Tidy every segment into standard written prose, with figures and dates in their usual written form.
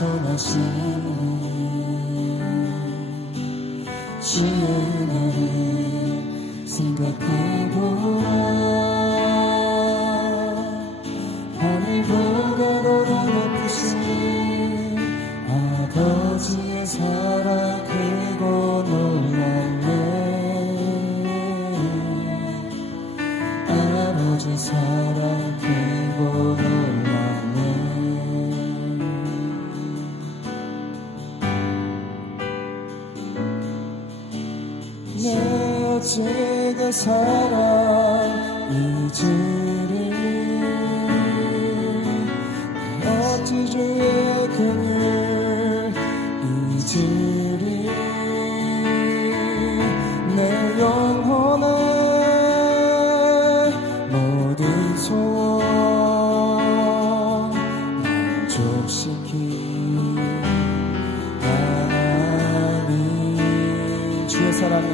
선하신 주의 은혜를 생각해보라. 하늘보다 더 높으신 아버지의 사랑 크고 놀랐네. 아버지 사랑 크고 놀랐네. 내 어제가 사랑 잊으리. 내 어찌 주의 긍휼 잊으리. 내 영혼의 모든 소원 만족시키 하나님. 주의 사랑을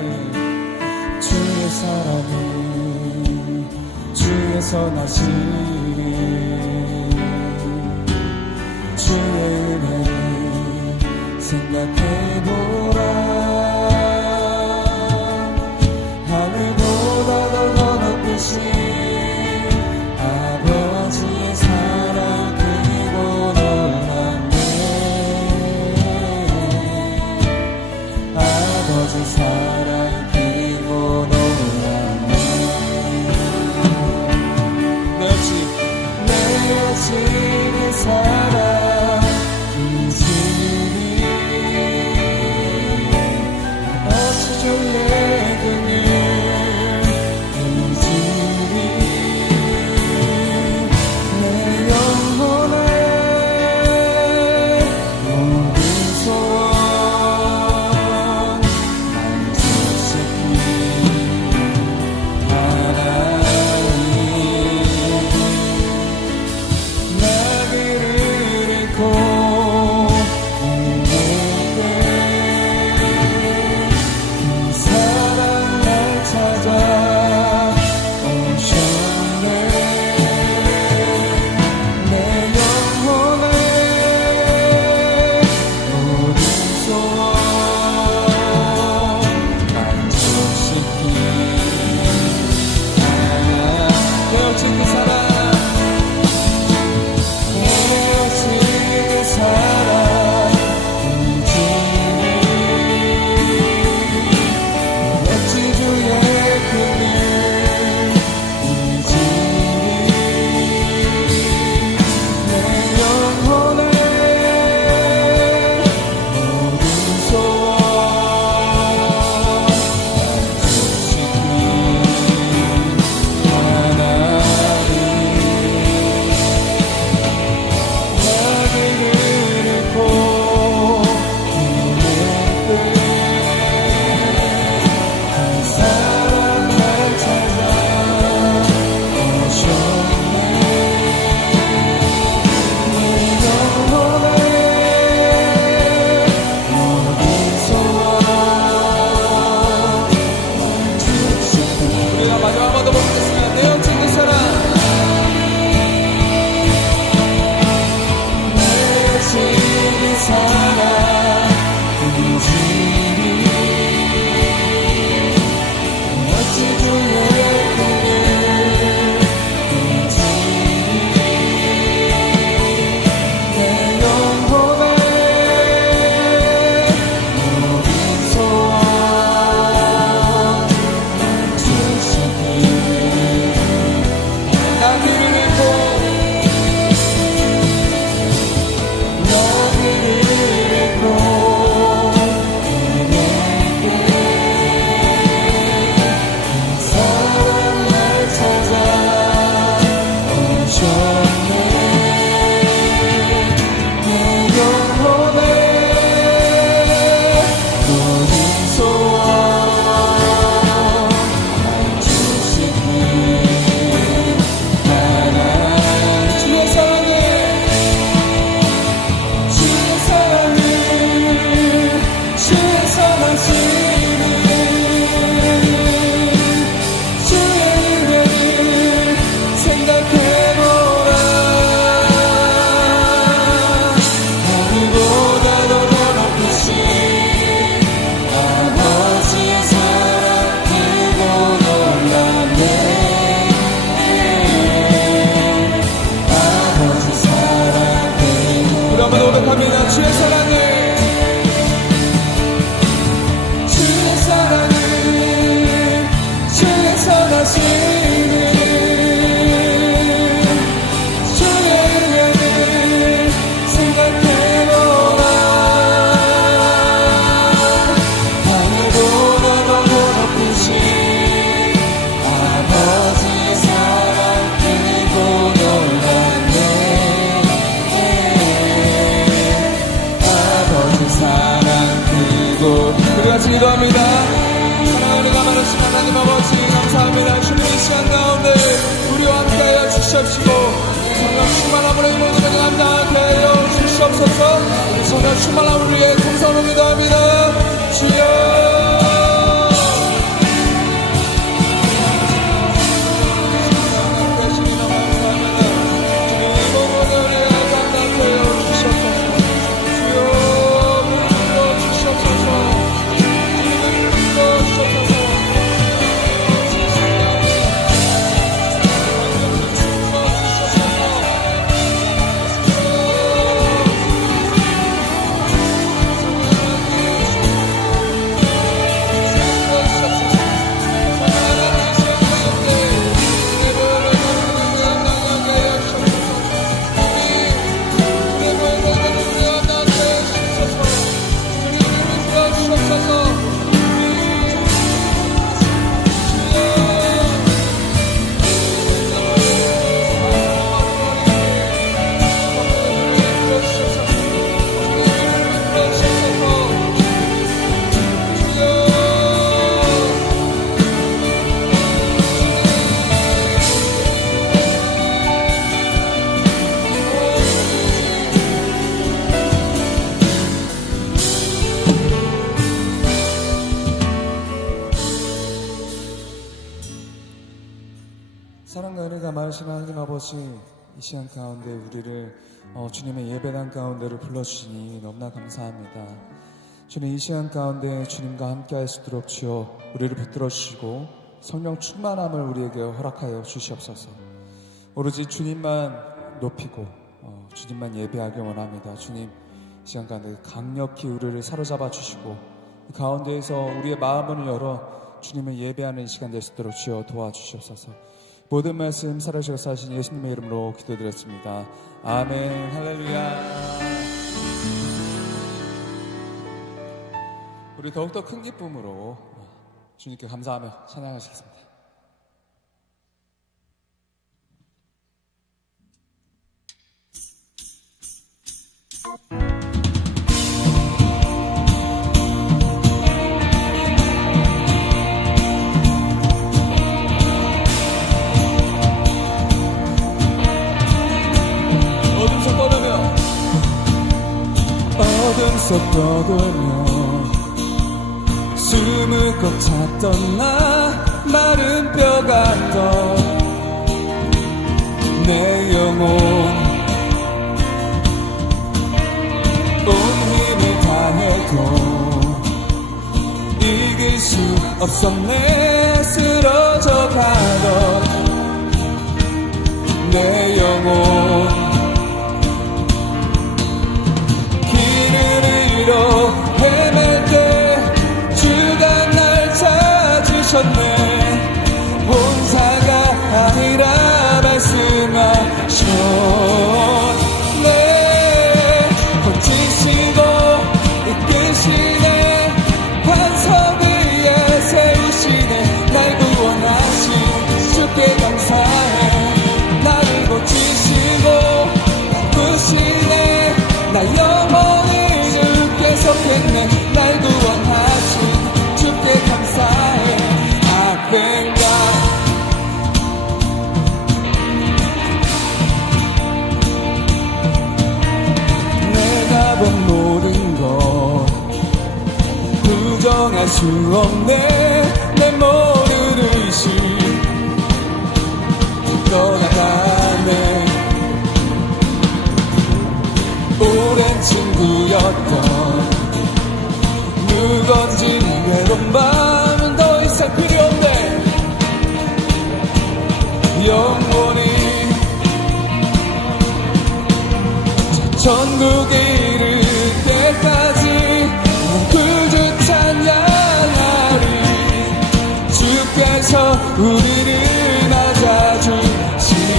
주의 선하신 주의 은혜를 생각해보라. 하늘보다 더 높으신 아버지의 사랑 크고 놀랐네. 아버지 사랑 크고 놀랐네. 내 어찌의 사랑 잊으리. 기도합니다. 사랑하는 가마르신 하나님 아버지 감사합니다. 주님 이 시간 가운데 우리와 함께하여 주시옵시고 성령 충만함으로 이 모든 을 감당하게 하여 주시옵소서. 성령 충만함을 위해 통성으로 기도합니다. 주여 사랑과 은혜가 많으신 하나님 아버지 이 시간 가운데 우리를 주님의 예배당 가운데로 불러주시니 너무나 감사합니다. 주님 이 시간 가운데 주님과 함께 할 수 있도록 주여 우리를 붙들어 주시고 성령 충만함을 우리에게 허락하여 주시옵소서. 오로지 주님만 높이고 주님만 예배하기 원합니다. 주님 이 시간 가운데 강력히 우리를 사로잡아 주시고 그 가운데에서 우리의 마음을 열어 주님을 예배하는 시간 될 수 있도록 주여 도와주시옵소서. 모든 말씀 살아주시고 사신 예수님의 이름으로 기도드렸습니다. 아멘. 할렐루야. 우리 더욱더 큰 기쁨으로 주님께 감사하며 찬양하시겠습니다. 어둠 속 떠돌며 숨을 꽉 찼던 나 마른 뼈 같던 내 영혼 온 힘을 다해도 이길 수 없었네. 쓰러져 가던 내 영혼 헤맬 때 주가 날 찾으셨네. 본사가 아니라 말씀하셨네. 건지시고 이끄시네. 반석 위에 세우시네. 날 구원하신 주께 감사해. 나를 고치시고 바꾸시네. 나 영원히 계속했네. 날 구원하신 주께 감사해. 아멘가 내가 본 모든 것 부정할 수 없네. 내 모든 의식 떠나가네. 오랜 친구였던 무거워진 외로운 마음은 더 이상 필요 없네. 영원히 천국에 이를 때까지 구주 찬양하리. 주께서 우리를 맞아주시네.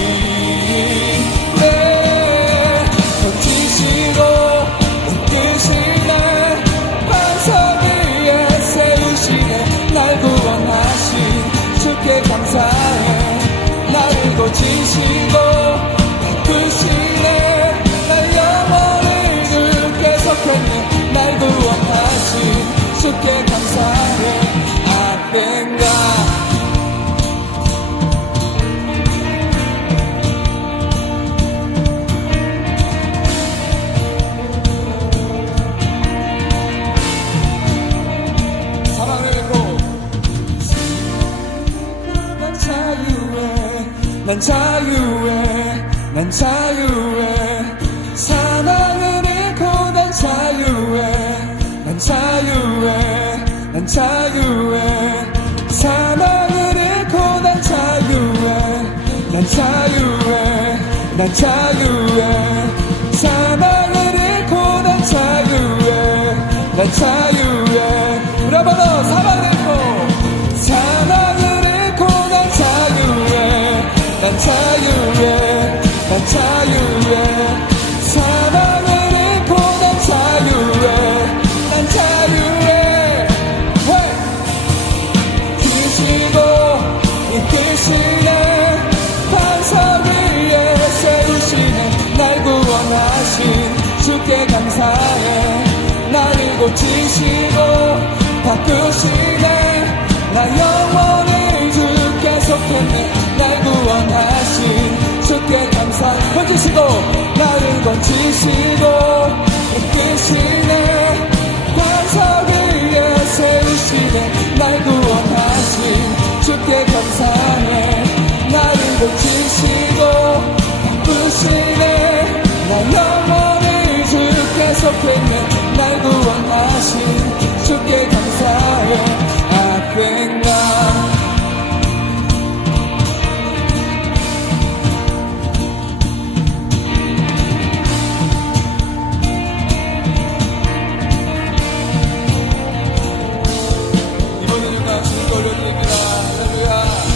감사해. 나를 고치시고 바꾸시네. 날 영원히 늘 계속했네. 날 구원하신 주께 감사해. 난 자유해 난 자유해 사망을 잃고 난 자유해 난 자유해 난 자유해 사망을 잃고 난 자유해 난 자유해 난 자유해 사망을 잃고 난 자유해 난 자유해 브라보노 사망을 잃고 난 자유해 난 자유해 난 자유해 사망을 잃고 난 자유해 난 자유해 기시고 이끄시네 반석 위에 세우시네 날 구원하신 주께 감사해 나를 고치시고 바꾸시네 나 영원히 주께 속했네 날 구원하신 주께 감사해 건지시고 나를 건지시고 이끄시네 반석 위에 세우시네 날 구원하신 주께 감사해 나를 고치시고 바꾸시네 나 영원히 주께 속했네 날 구원하신 주께 감사해 I thank God 이번에 누가 주님 올려드립니다 할렐루야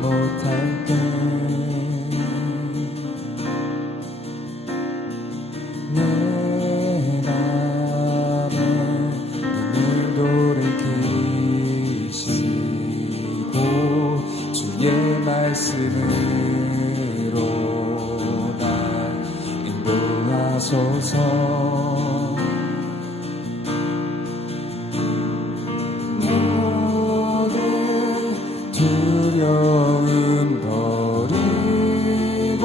못할 때 내 맘에 눈을 돌이키시고 주의 말씀으로 날 인도하소서 두려움 버리고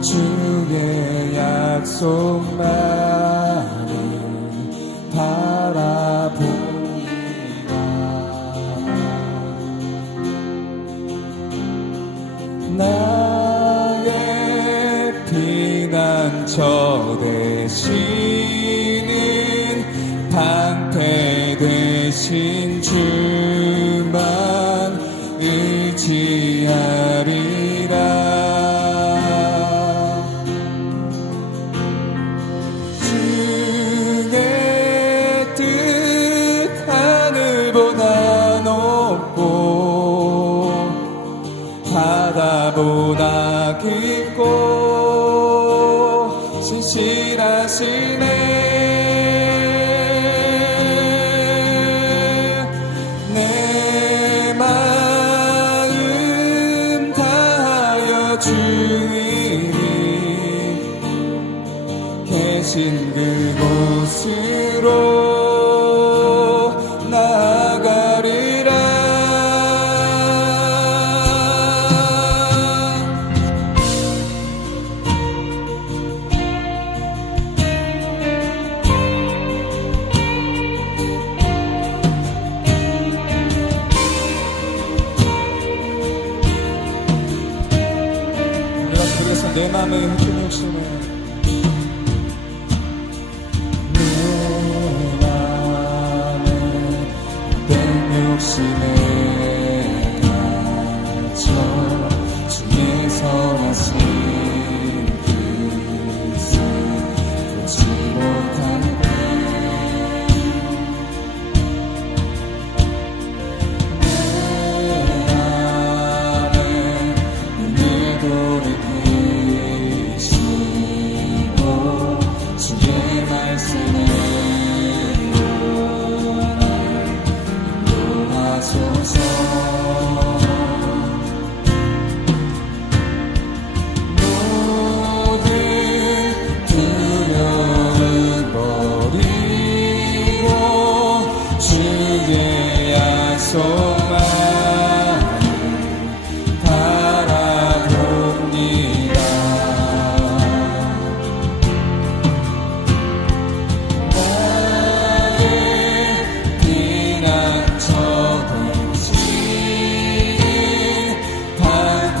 주의 약속만을 바라보니라 나의 피난처 되시는 방패 되신 주만 의지하리라 주의 뜻 하늘보다 높고 바다보다 깊고 신실하시네 계신 그곳으로 나가리라 우리가 그래서 내 맘의 흠뻑 욕심을 내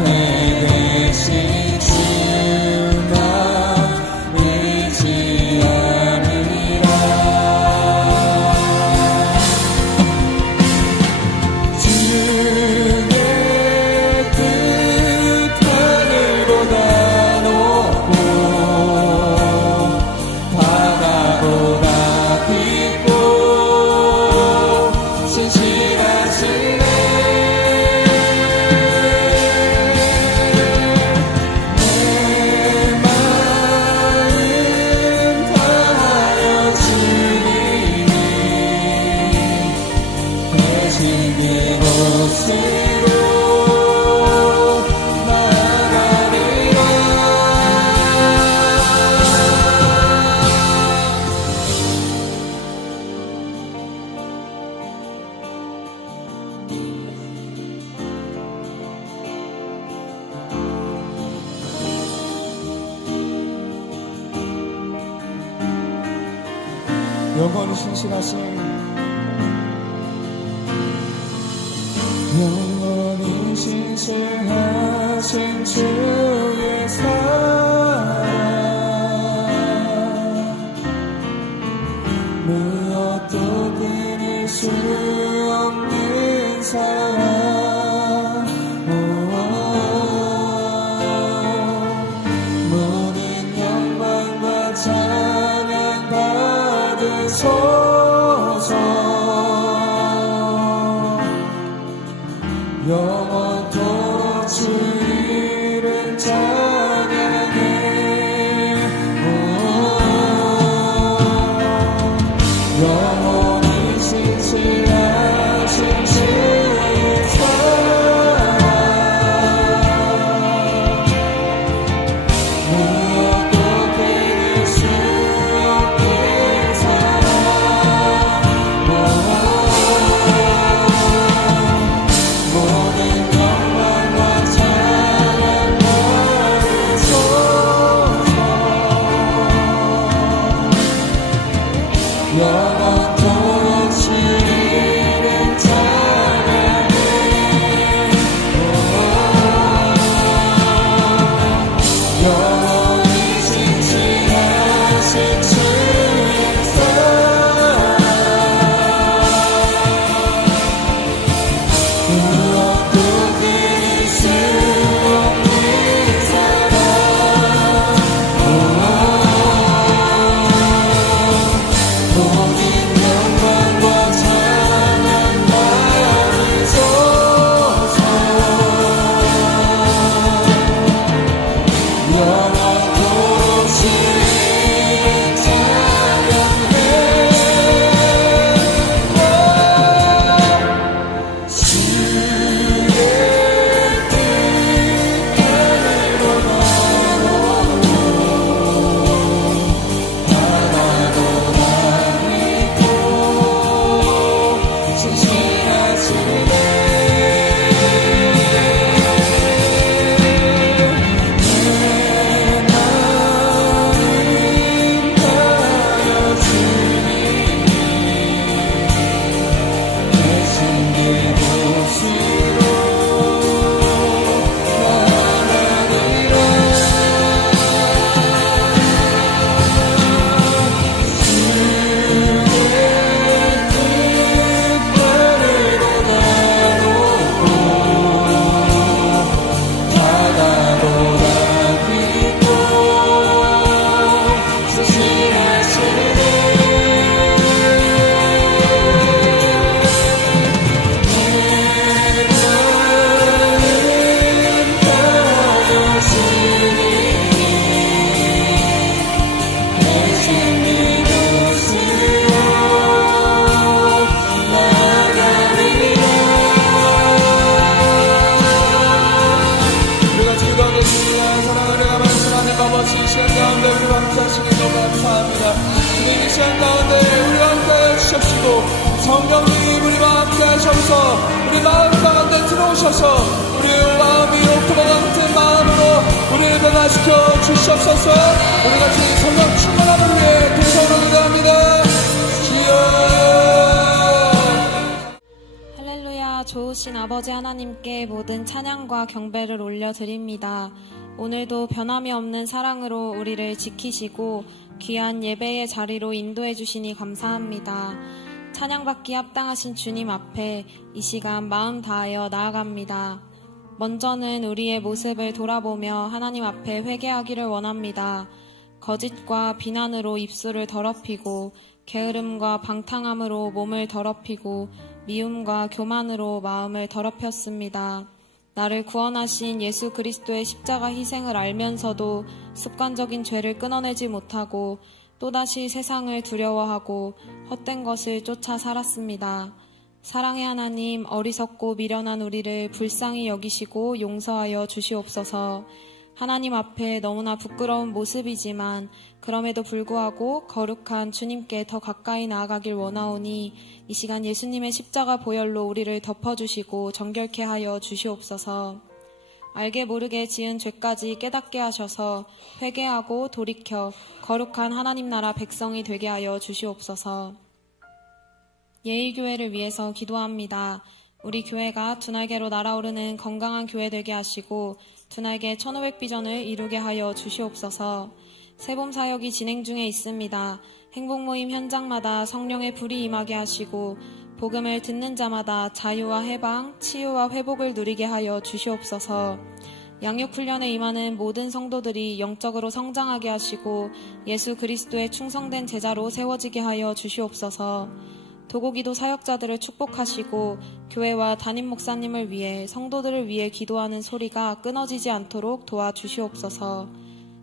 앞에 계신 주 나 의지하리라. 주의 뜻 하늘보다 높고 바다보다 깊고 신실하시네. 내 마음 다하여 주님이 계신 그곳으로 나아가리라. 영원히 신실하신 영원히 신실하신 주의 사랑 무엇도 끊을 수 없는 사랑 모든 영광과 찬양 받으소서. 영원토록 주 이름 찬양해. 영원히 신실하신 주의 사랑 무엇도 끊을 수 없는 사랑 모든 영광과 찬양 받으소서. 영원토록 주 이름 찬양해. 영원히 신실하신 주의 사랑 무엇도 끊을 수 없는 사랑 모든 영광과 찬양 받으소서. 영원토록 주 이름 찬양해. 주의 뜻 하늘보다 높고 바다보다 깊고 신실하시네. 내 마음 다하여 주님이 계신 그곳으로 나아가리라. 주의 뜻 하늘보다 높고 바다보다 깊고 신실하시네. 우리가 즐거운 예수님을 사랑하는 말씀하는 아버지, 이 시간 가운데 우리와 함께 하시니 너무 감사합니다. 주님, 이 시간 가운데 우리와 함께 하시옵시고 성령님 우리와 함께 하셔서 우리 마음 가운데 들어오셔서 우리의 마음이 옥토바 같은 마음으로 우리를 변화시켜 주시옵소서. 우리 같이 성령 충만함을 위해 동성으로 기도합니다. 주여. 할렐루야. 좋으신 아버지 하나님께 모든 찬양과 경배를 올려드립니다. 오늘도 변함이 없는 사랑으로 우리를 지키시고 귀한 예배의 자리로 인도해 주시니 감사합니다. 찬양받기 합당하신 주님 앞에 이 시간 마음 다하여 나아갑니다. 먼저는 우리의 모습을 돌아보며 하나님 앞에 회개하기를 원합니다. 거짓과 비난으로 입술을 더럽히고 게으름과 방탕함으로 몸을 더럽히고 미움과 교만으로 마음을 더럽혔습니다. 나를 구원하신 예수 그리스도의 십자가 희생을 알면서도 습관적인 죄를 끊어내지 못하고 또다시 세상을 두려워하고 헛된 것을 쫓아 살았습니다. 사랑의 하나님, 어리석고 미련한 우리를 불쌍히 여기시고 용서하여 주시옵소서. 하나님 앞에 너무나 부끄러운 모습이지만 그럼에도 불구하고 거룩한 주님께 더 가까이 나아가길 원하오니 이 시간 예수님의 십자가 보혈로 우리를 덮어주시고 정결케 하여 주시옵소서. 알게 모르게 지은 죄까지 깨닫게 하셔서 회개하고 돌이켜 거룩한 하나님 나라 백성이 되게 하여 주시옵소서. 예일교회를 위해서 기도합니다. 우리 교회가 두 날개로 날아오르는 건강한 교회 되게 하시고 두 날개 1500비전을 이루게 하여 주시옵소서. 세봄 사역이 진행 중에 있습니다. 행복모임 현장마다 성령의 불이 임하게 하시고 복음을 듣는 자마다 자유와 해방, 치유와 회복을 누리게 하여 주시옵소서. 양육훈련에 임하는 모든 성도들이 영적으로 성장하게 하시고 예수 그리스도의 충성된 제자로 세워지게 하여 주시옵소서. 도곡이도 사역자들을 축복하시고 교회와 담임 목사님을 위해 성도들을 위해 기도하는 소리가 끊어지지 않도록 도와주시옵소서.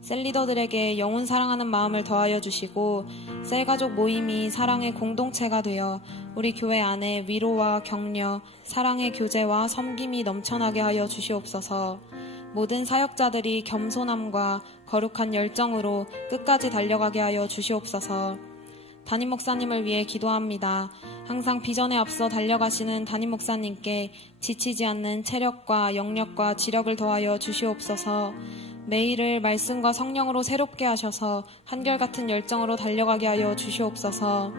셀리더들에게 영혼 사랑하는 마음을 더하여 주시고 셀가족 모임이 사랑의 공동체가 되어 우리 교회 안에 위로와 격려, 사랑의 교제와 섬김이 넘쳐나게 하여 주시옵소서. 모든 사역자들이 겸손함과 거룩한 열정으로 끝까지 달려가게 하여 주시옵소서. 담임 목사님을 위해 기도합니다. 항상 비전에 앞서 달려가시는 담임 목사님께 지치지 않는 체력과 영력과 지력을 더하여 주시옵소서. 매일을 말씀과 성령으로 새롭게 하셔서 한결같은 열정으로 달려가게 하여 주시옵소서.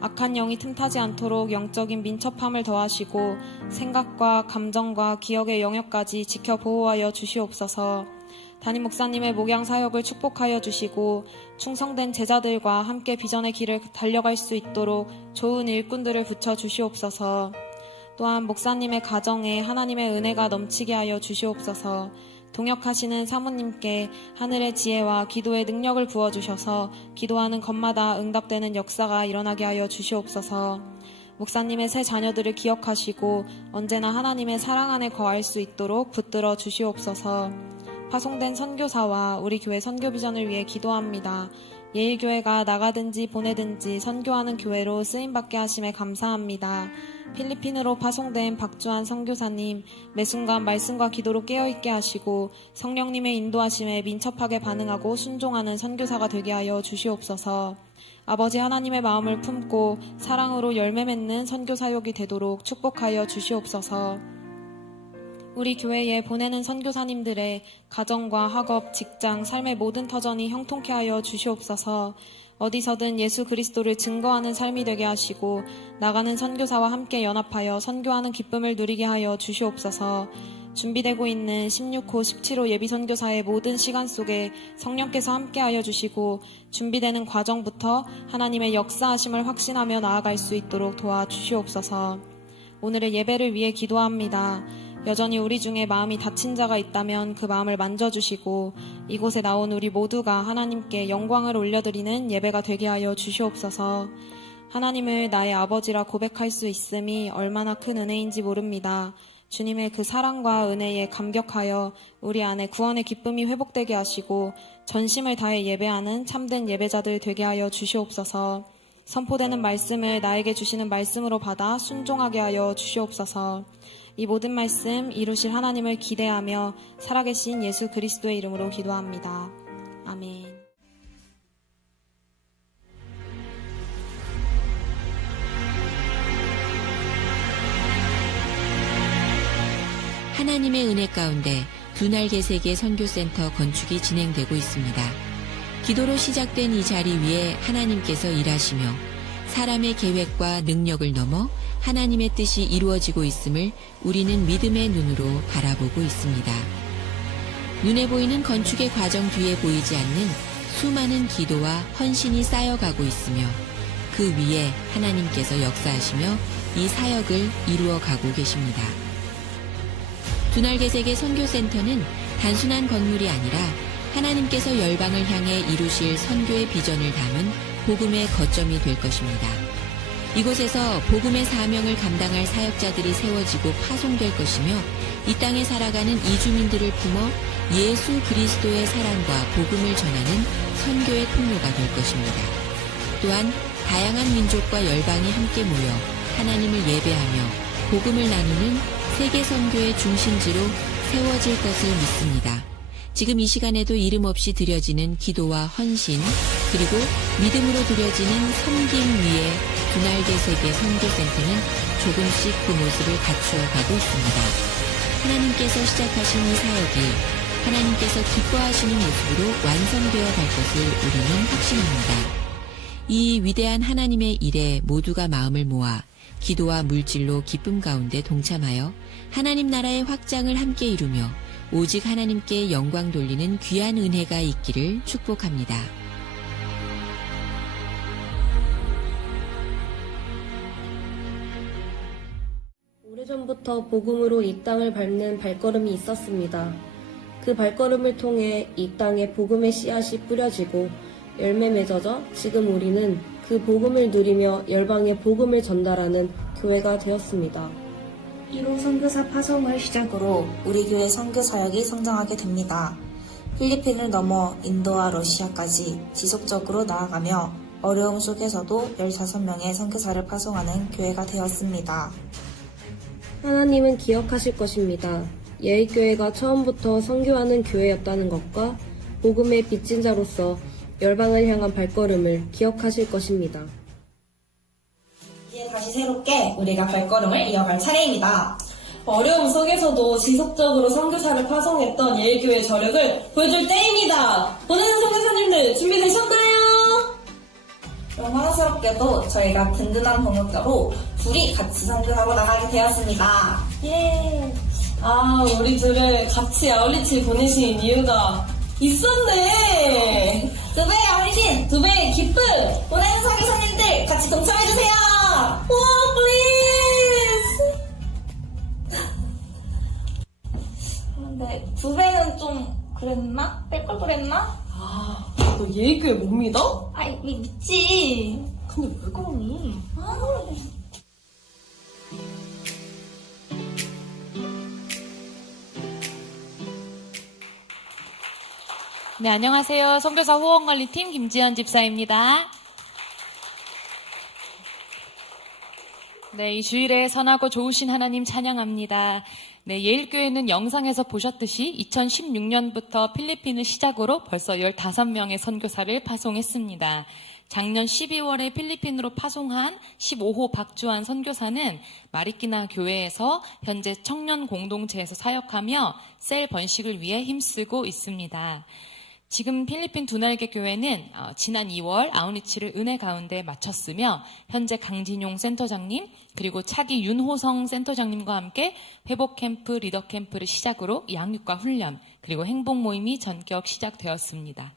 악한 영이 틈타지 않도록 영적인 민첩함을 더하시고 생각과 감정과 기억의 영역까지 지켜 보호하여 주시옵소서. 담임 목사님의 목양 사역을 축복하여 주시고 충성된 제자들과 함께 비전의 길을 달려갈 수 있도록 좋은 일꾼들을 붙여 주시옵소서. 또한 목사님의 가정에 하나님의 은혜가 넘치게 하여 주시옵소서. 동역하시는 사모님께 하늘의 지혜와 기도의 능력을 부어주셔서 기도하는 것마다 응답되는 역사가 일어나게 하여 주시옵소서. 목사님의 새 자녀들을 기억하시고 언제나 하나님의 사랑 안에 거할 수 있도록 붙들어 주시옵소서. 파송된 선교사와 우리 교회 선교비전을 위해 기도합니다. 예일교회가 나가든지 보내든지 선교하는 교회로 쓰임받게 하심에 감사합니다. 필리핀으로 파송된 박주한 선교사님, 매 순간 말씀과 기도로 깨어있게 하시고 성령님의 인도하심에 민첩하게 반응하고 순종하는 선교사가 되게 하여 주시옵소서. 아버지 하나님의 마음을 품고 사랑으로 열매 맺는 선교 사역이 되도록 축복하여 주시옵소서. 우리 교회에 보내는 선교사님들의 가정과 학업, 직장, 삶의 모든 터전이 형통케 하여 주시옵소서. 어디서든 예수 그리스도를 증거하는 삶이 되게 하시고 나가는 선교사와 함께 연합하여 선교하는 기쁨을 누리게 하여 주시옵소서. 준비되고 있는 16호, 17호 예비선교사의 모든 시간 속에 성령께서 함께하여 주시고 준비되는 과정부터 하나님의 역사하심을 확신하며 나아갈 수 있도록 도와주시옵소서. 오늘의 예배를 위해 기도합니다. 여전히 우리 중에 마음이 다친 자가 있다면 그 마음을 만져주시고 이곳에 나온 우리 모두가 하나님께 영광을 올려드리는 예배가 되게 하여 주시옵소서. 하나님을 나의 아버지라 고백할 수 있음이 얼마나 큰 은혜인지 모릅니다. 주님의 그 사랑과 은혜에 감격하여 우리 안에 구원의 기쁨이 회복되게 하시고 전심을 다해 예배하는 참된 예배자들 되게 하여 주시옵소서. 선포되는 말씀을 나에게 주시는 말씀으로 받아 순종하게 하여 주시옵소서. 이 모든 말씀 이루실 하나님을 기대하며 살아계신 예수 그리스도의 이름으로 기도합니다. 아멘. 하나님의 은혜 가운데 두 날개 세계 선교센터 건축이 진행되고 있습니다. 기도로 시작된 이 자리 위에 하나님께서 일하시며 사람의 계획과 능력을 넘어 하나님의 뜻이 이루어지고 있음을 우리는 믿음의 눈으로 바라보고 있습니다. 눈에 보이는 건축의 과정 뒤에 보이지 않는 수많은 기도와 헌신이 쌓여가고 있으며 그 위에 하나님께서 역사하시며 이 사역을 이루어가고 계십니다. 두날개세계 선교센터는 단순한 건물이 아니라 하나님께서 열방을 향해 이루실 선교의 비전을 담은 복음의 거점이 될 것입니다. 이곳에서 복음의 사명을 감당할 사역자들이 세워지고 파송될 것이며 이 땅에 살아가는 이주민들을 품어 예수 그리스도의 사랑과 복음을 전하는 선교의 통로가 될 것입니다. 또한 다양한 민족과 열방이 함께 모여 하나님을 예배하며 복음을 나누는 세계 선교의 중심지로 세워질 것을 믿습니다. 지금 이 시간에도 이름 없이 드려지는 기도와 헌신, 그리고 믿음으로 드려지는 섬김 위에 두날개세계 선교센터는 조금씩 그 모습을 갖추어 가고 있습니다. 하나님께서 시작하신 이 사역이 하나님께서 기뻐하시는 모습으로 완성되어 갈 것을 우리는 확신합니다. 이 위대한 하나님의 일에 모두가 마음을 모아 기도와 물질로 기쁨 가운데 동참하여 하나님 나라의 확장을 함께 이루며 오직 하나님께 영광 돌리는 귀한 은혜가 있기를 축복합니다. 오래전부터 복음으로 이 땅을 밟는 발걸음이 있었습니다. 그 발걸음을 통해 이 땅에 복음의 씨앗이 뿌려지고 열매 맺어져 지금 우리는 그 복음을 누리며 열방에 복음을 전달하는 교회가 되었습니다. 이로 선교사 파송을 시작으로 우리 교회 선교 사역이 성장하게 됩니다. 필리핀을 넘어 인도와 러시아까지 지속적으로 나아가며 어려움 속에서도 15명의 선교사를 파송하는 교회가 되었습니다. 하나님은 기억하실 것입니다. 예일교회가 처음부터 선교하는 교회였다는 것과 복음의 빚진 자로서 열방을 향한 발걸음을 기억하실 것입니다. 이제 다시 새롭게 우리가 발걸음을 이어갈 차례입니다. 어려움 속에서도 지속적으로 선교사를 파송했던 예일교회 저력을 보여줄 때입니다. 보내는 선교사님들 준비되셨나요? 영광스럽게도 저희가 든든한 동역자로 둘이 같이 선교하러 나가게 되었습니다. 예. 우리 둘을 같이 아울리치 보내신 이유가 있었네. 두 배의 어리신, 두 배의 기쁨! 보내는 선교사님들 같이 동참해주세요! 와, 플리즈! 근데 두 배는 좀 그랬나? 뺄 걸 그랬나? 너 예일교회 못 믿어? 아이, 믿지. 근데 왜 그러니? 네, 안녕하세요. 선교사 후원관리팀 김지연 집사입니다. 네, 이 주일에 선하고 좋으신 하나님 찬양합니다. 네, 예일교회는 영상에서 보셨듯이 2016년부터 필리핀을 시작으로 벌써 15명의 선교사를 파송했습니다. 작년 12월에 필리핀으로 파송한 15호 박주환 선교사는 마리끼나 교회에서 현재 청년 공동체에서 사역하며 셀 번식을 위해 힘쓰고 있습니다. 지금 필리핀 두날개 교회는 지난 2월 아우니치를 은혜 가운데 마쳤으며 현재 강진용 센터장님 그리고 차기 윤호성 센터장님과 함께 회복 캠프, 리더 캠프를 시작으로 양육과 훈련 그리고 행복 모임이 전격 시작되었습니다.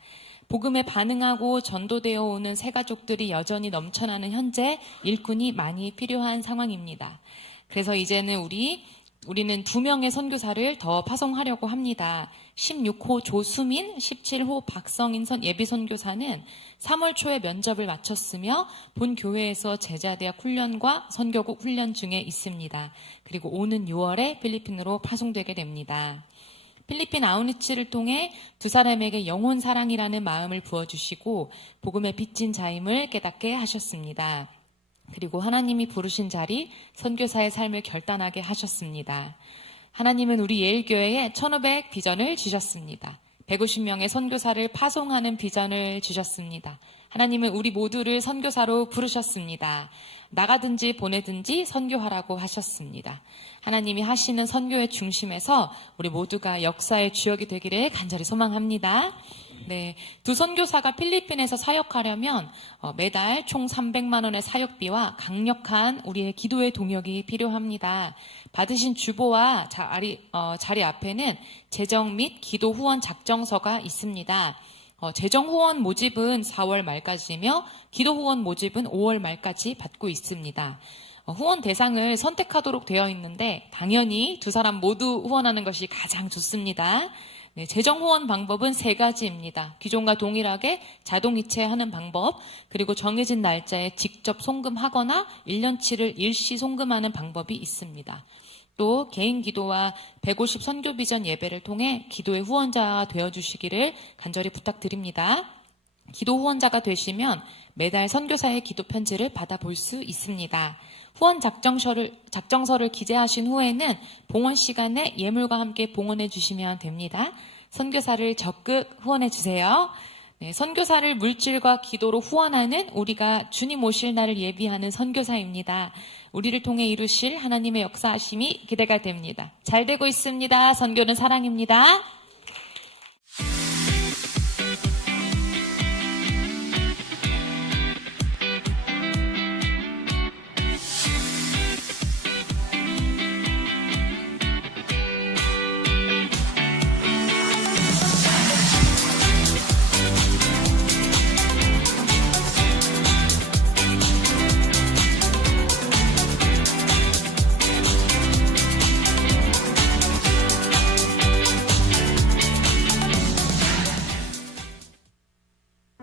복음에 반응하고 전도되어 오는 새 가족들이 여전히 넘쳐나는 현재 일꾼이 많이 필요한 상황입니다. 그래서 이제는 우리는 2명의 선교사를 더 파송하려고 합니다. 16호 조수민, 17호 박성인 예비선교사는 3월 초에 면접을 마쳤으며 본 교회에서 제자대학 훈련과 선교국 훈련 중에 있습니다. 그리고 오는 6월에 필리핀으로 파송되게 됩니다. 필리핀 아우니치를 통해 두 사람에게 영혼 사랑이라는 마음을 부어주시고 복음의 빚진 자임을 깨닫게 하셨습니다. 그리고 하나님이 부르신 자리, 선교사의 삶을 결단하게 하셨습니다. 하나님은 우리 예일교회에 1500 비전을 주셨습니다. 150명의 선교사를 파송하는 비전을 주셨습니다. 하나님은 우리 모두를 선교사로 부르셨습니다. 나가든지 보내든지 선교하라고 하셨습니다. 하나님이 하시는 선교의 중심에서 우리 모두가 역사의 주역이 되기를 간절히 소망합니다. 네, 두 선교사가 필리핀에서 사역하려면 매달 총 300만 원의 사역비와 강력한 우리의 기도의 동역이 필요합니다. 받으신 주보와 자리 앞에는 재정 및 기도 후원 작정서가 있습니다. 재정 후원 모집은 4월 말까지며 기도 후원 모집은 5월 말까지 받고 있습니다. 후원 대상을 선택하도록 되어 있는데 당연히 두 사람 모두 후원하는 것이 가장 좋습니다. 네, 재정 후원 방법은 3가지입니다. 기존과 동일하게 자동이체하는 방법, 그리고 정해진 날짜에 직접 송금하거나 1년치를 일시 송금하는 방법이 있습니다. 또 개인 기도와 150 선교 비전 예배를 통해 기도의 후원자가 되어주시기를 간절히 부탁드립니다. 기도 후원자가 되시면 매달 선교사의 기도 편지를 받아볼 수 있습니다. 후원 작정서를 기재하신 후에는 봉헌 시간에 예물과 함께 봉헌해 주시면 됩니다. 선교사를 적극 후원해 주세요. 네, 선교사를 물질과 기도로 후원하는 우리가 주님 오실 날을 예비하는 선교사입니다. 우리를 통해 이루실 하나님의 역사하심이 기대가 됩니다. 잘 되고 있습니다. 선교는 사랑입니다.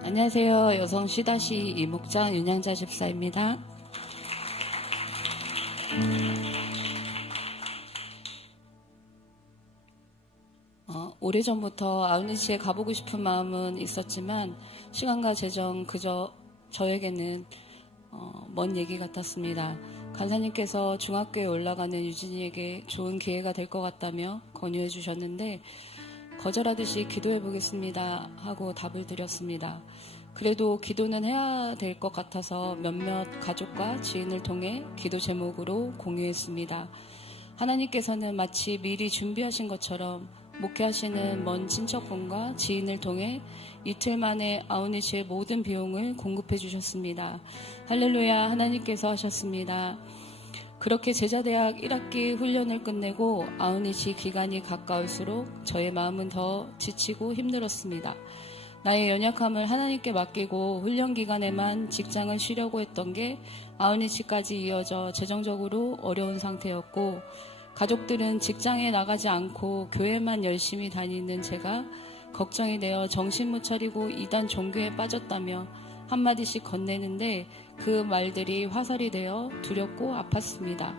안녕하세요. 여성 시다시 이목장 윤양자 집사입니다. 오래전부터 아우니치에 가보고 싶은 마음은 있었지만 시간과 재정 그저 저에게는 먼 얘기 같았습니다. 간사님께서 중학교에 올라가는 유진이에게 좋은 기회가 될 것 같다며 권유해 주셨는데 거절하듯이 기도해 보겠습니다 하고 답을 드렸습니다. 그래도 기도는 해야 될 것 같아서 몇몇 가족과 지인을 통해 기도 제목으로 공유했습니다. 하나님께서는 마치 미리 준비하신 것처럼 목회하시는 먼 친척분과 지인을 통해 이틀 만에 아우니치의 모든 비용을 공급해 주셨습니다. 할렐루야, 하나님께서 하셨습니다. 그렇게 제자대학 1학기 훈련을 끝내고 아우니치 기간이 가까울수록 저의 마음은 더 지치고 힘들었습니다. 나의 연약함을 하나님께 맡기고 훈련 기간에만 직장을 쉬려고 했던 게 아우니치까지 이어져 재정적으로 어려운 상태였고, 가족들은 직장에 나가지 않고 교회만 열심히 다니는 제가 걱정이 되어 정신 못 차리고 이단 종교에 빠졌다며 한마디씩 건네는데 그 말들이 화살이 되어 두렵고 아팠습니다.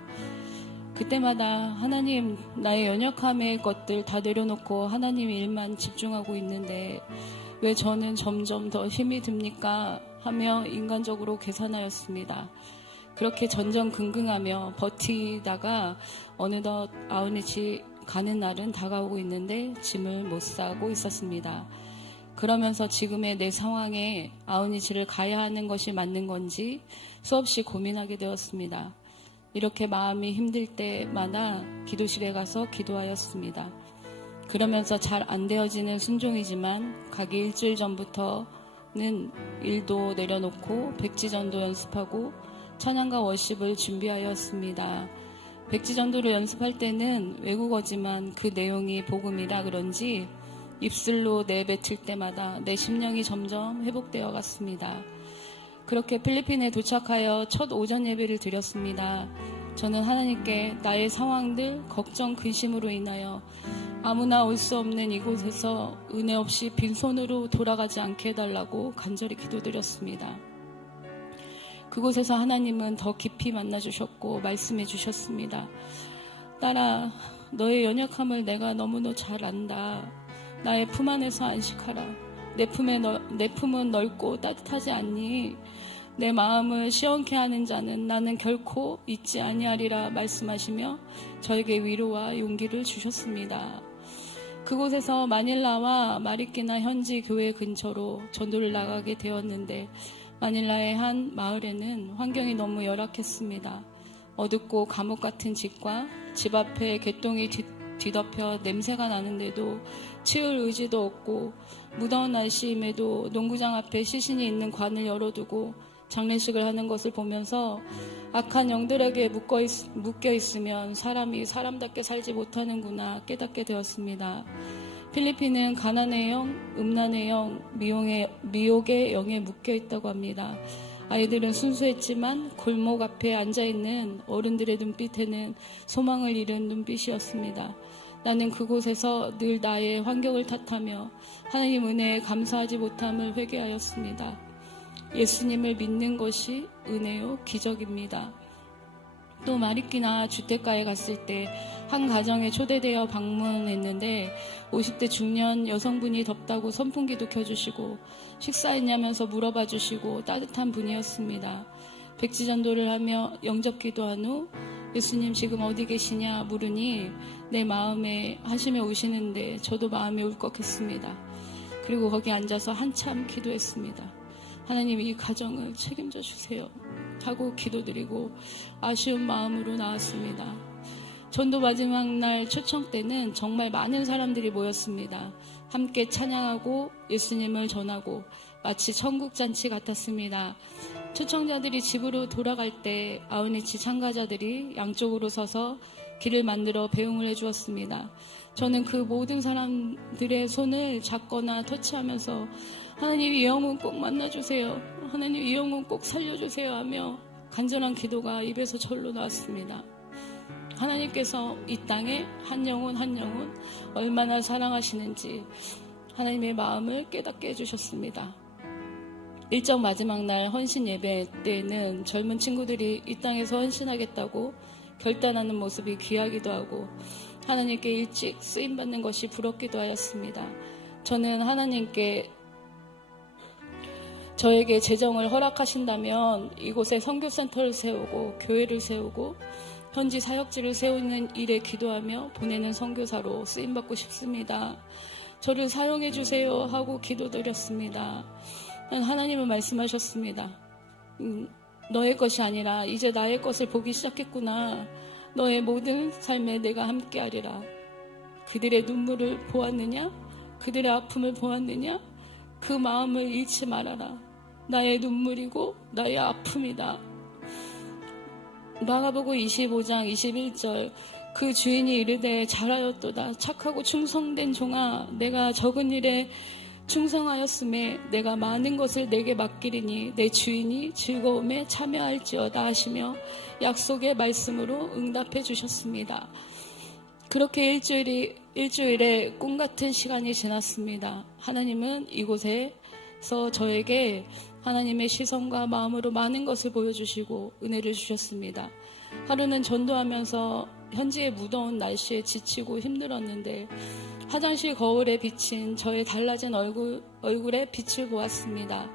그때마다 하나님, 나의 연약함의 것들 다 내려놓고 하나님 일만 집중하고 있는데 왜 저는 점점 더 힘이 듭니까? 하며 인간적으로 계산하였습니다. 그렇게 전전긍긍하며 버티다가 어느덧 아우니치 가는 날은 다가오고 있는데 짐을 못 싸고 있었습니다. 그러면서 지금의 내 상황에 아우니치를 가야 하는 것이 맞는 건지 수없이 고민하게 되었습니다. 이렇게 마음이 힘들 때마다 기도실에 가서 기도하였습니다. 그러면서 잘 안 되어지는 순종이지만 가기 일주일 전부터는 일도 내려놓고 백지전도 연습하고 찬양과 워십을 준비하였습니다. 백지전도를 연습할 때는 외국어지만 그 내용이 복음이라 그런지 입술로 내뱉을 때마다 내 심령이 점점 회복되어 갔습니다. 그렇게 필리핀에 도착하여 첫 오전 예배를 드렸습니다. 저는 하나님께 나의 상황들, 걱정, 근심으로 인하여 아무나 올 수 없는 이곳에서 은혜 없이 빈손으로 돌아가지 않게 해달라고 간절히 기도드렸습니다. 그곳에서 하나님은 더 깊이 만나주셨고 말씀해 주셨습니다. 딸아, 너의 연약함을 내가 너무나 잘 안다. 나의 품 안에서 안식하라. 내 품은 넓고 따뜻하지 않니? 내 마음을 시원케 하는 자는 나는 결코 잊지 아니하리라 말씀하시며 저에게 위로와 용기를 주셨습니다. 그곳에서 마닐라와 마리끼나 현지 교회 근처로 전도를 나가게 되었는데 마닐라의 한 마을에는 환경이 너무 열악했습니다. 어둡고 감옥 같은 집과 집 앞에 개똥이 뒤덮여 냄새가 나는데도 치울 의지도 없고 무더운 날씨임에도 농구장 앞에 시신이 있는 관을 열어두고 장례식을 하는 것을 보면서 악한 영들에게 묶여 있으면 사람이 사람답게 살지 못하는구나 깨닫게 되었습니다. 필리핀은 가난의 영, 음란의 영, 미혹의 영에 묶여 있다고 합니다. 아이들은 순수했지만 골목 앞에 앉아있는 어른들의 눈빛에는 소망을 잃은 눈빛이었습니다. 나는 그곳에서 늘 나의 환경을 탓하며 하나님 은혜에 감사하지 못함을 회개하였습니다. 예수님을 믿는 것이 은혜요 기적입니다. 또 마리끼나 주택가에 갔을 때 한 가정에 초대되어 방문했는데 50대 중년 여성분이 덥다고 선풍기도 켜주시고 식사했냐면서 물어봐 주시고 따뜻한 분이었습니다. 백지전도를 하며 영접기도한 후 예수님 지금 어디 계시냐 물으니 내 마음에 하시며 우시는데 저도 마음이 울컥했습니다. 그리고 거기 앉아서 한참 기도했습니다. 하나님 이 가정을 책임져 주세요 하고 기도드리고 아쉬운 마음으로 나왔습니다. 전도 마지막 날 초청 때는 정말 많은 사람들이 모였습니다. 함께 찬양하고 예수님을 전하고 마치 천국잔치 같았습니다. 초청자들이 집으로 돌아갈 때 아우니치 참가자들이 양쪽으로 서서 길을 만들어 배웅을 해주었습니다. 저는 그 모든 사람들의 손을 잡거나 터치하면서 하나님 이 영혼 꼭 만나주세요. 하나님 이 영혼 꼭 살려주세요 하며 간절한 기도가 입에서 절로 나왔습니다. 하나님께서 이 땅에 한 영혼 한 영혼 얼마나 사랑하시는지 하나님의 마음을 깨닫게 해주셨습니다. 일정 마지막 날 헌신 예배 때에는 젊은 친구들이 이 땅에서 헌신하겠다고 결단하는 모습이 귀하기도 하고 하나님께 일찍 쓰임받는 것이 부럽기도 하였습니다. 저는 하나님께 저에게 재정을 허락하신다면 이곳에 선교센터를 세우고 교회를 세우고 현지 사역지를 세우는 일에 기도하며 보내는 선교사로 쓰임받고 싶습니다. 저를 사용해 주세요 하고 기도드렸습니다. 하나님은 말씀하셨습니다. 너의 것이 아니라 이제 나의 것을 보기 시작했구나. 너의 모든 삶에 내가 함께하리라. 그들의 눈물을 보았느냐? 그들의 아픔을 보았느냐? 그 마음을 잃지 말아라. 나의 눈물이고 나의 아픔이다. 마가복음 25장 21절 그 주인이 이르되 잘하였도다. 착하고 충성된 종아 내가 적은 일에 충성하였음에 내가 많은 것을 내게 맡기리니 내 주인이 즐거움에 참여할지어다 하시며 약속의 말씀으로 응답해 주셨습니다. 그렇게 일주일에 꿈같은 시간이 지났습니다. 하나님은 이곳에서 저에게 하나님의 시선과 마음으로 많은 것을 보여주시고 은혜를 주셨습니다. 하루는 전도하면서 현지의 무더운 날씨에 지치고 힘들었는데 화장실 거울에 비친 저의 달라진 얼굴에 빛을 보았습니다.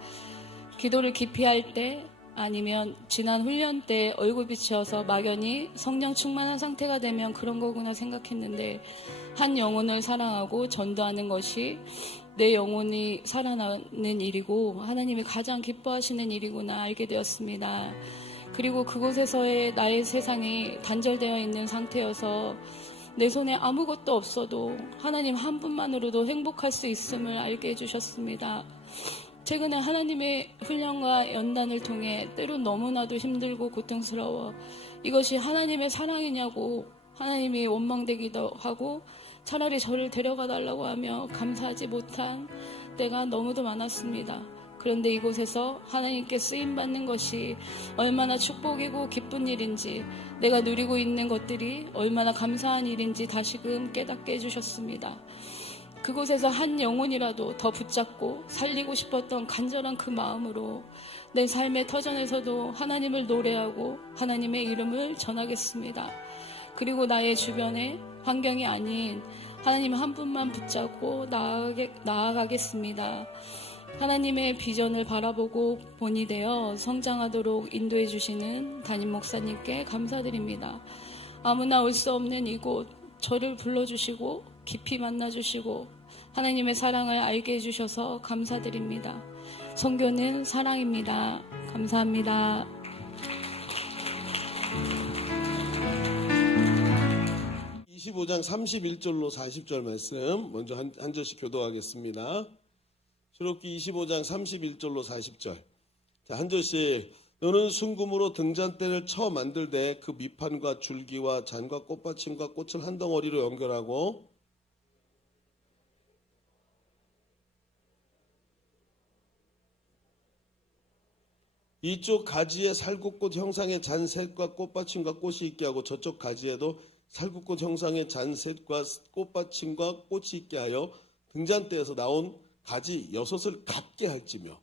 기도를 깊이 할 때 아니면 지난 훈련 때 얼굴 빛이어서 막연히 성령 충만한 상태가 되면 그런 거구나 생각했는데 한 영혼을 사랑하고 전도하는 것이 내 영혼이 살아나는 일이고 하나님이 가장 기뻐하시는 일이구나 알게 되었습니다. 그리고 그곳에서의 나의 세상이 단절되어 있는 상태여서 내 손에 아무것도 없어도 하나님 한 분만으로도 행복할 수 있음을 알게 해주셨습니다. 최근에 하나님의 훈련과 연단을 통해 때론 너무나도 힘들고 고통스러워 이것이 하나님의 사랑이냐고 하나님이 원망되기도 하고 차라리 저를 데려가 달라고 하며 감사하지 못한 때가 너무도 많았습니다. 그런데 이곳에서 하나님께 쓰임받는 것이 얼마나 축복이고 기쁜 일인지 내가 누리고 있는 것들이 얼마나 감사한 일인지 다시금 깨닫게 해주셨습니다. 그곳에서 한 영혼이라도 더 붙잡고 살리고 싶었던 간절한 그 마음으로 내 삶의 터전에서도 하나님을 노래하고 하나님의 이름을 전하겠습니다. 그리고 나의 주변에 환경이 아닌 하나님 한 분만 붙잡고 나아가겠습니다. 하나님의 비전을 바라보고 본이 되어 성장하도록 인도해 주시는 담임 목사님께 감사드립니다. 아무나 올 수 없는 이곳 저를 불러주시고 깊이 만나주시고 하나님의 사랑을 알게 해주셔서 감사드립니다. 선교는 사랑입니다. 감사합니다. 25장 31절로 40절 말씀 먼저 한 절씩 교도하겠습니다. 출애굽기 25장 31절로 40절. 자, 한 절씩. 너는 순금으로 등잔대를 쳐 만들되 그 밑판과 줄기와 잔과 꽃받침과 꽃을 한 덩어리로 연결하고 이쪽 가지에 살구꽃 형상의 잔셋과 꽃받침과 꽃이 있게 하고 저쪽 가지에도 살구꽃 형상의 잔셋과 꽃받침과 꽃이 있게 하여 등잔대에서 나온 가지 6을 같게 할지며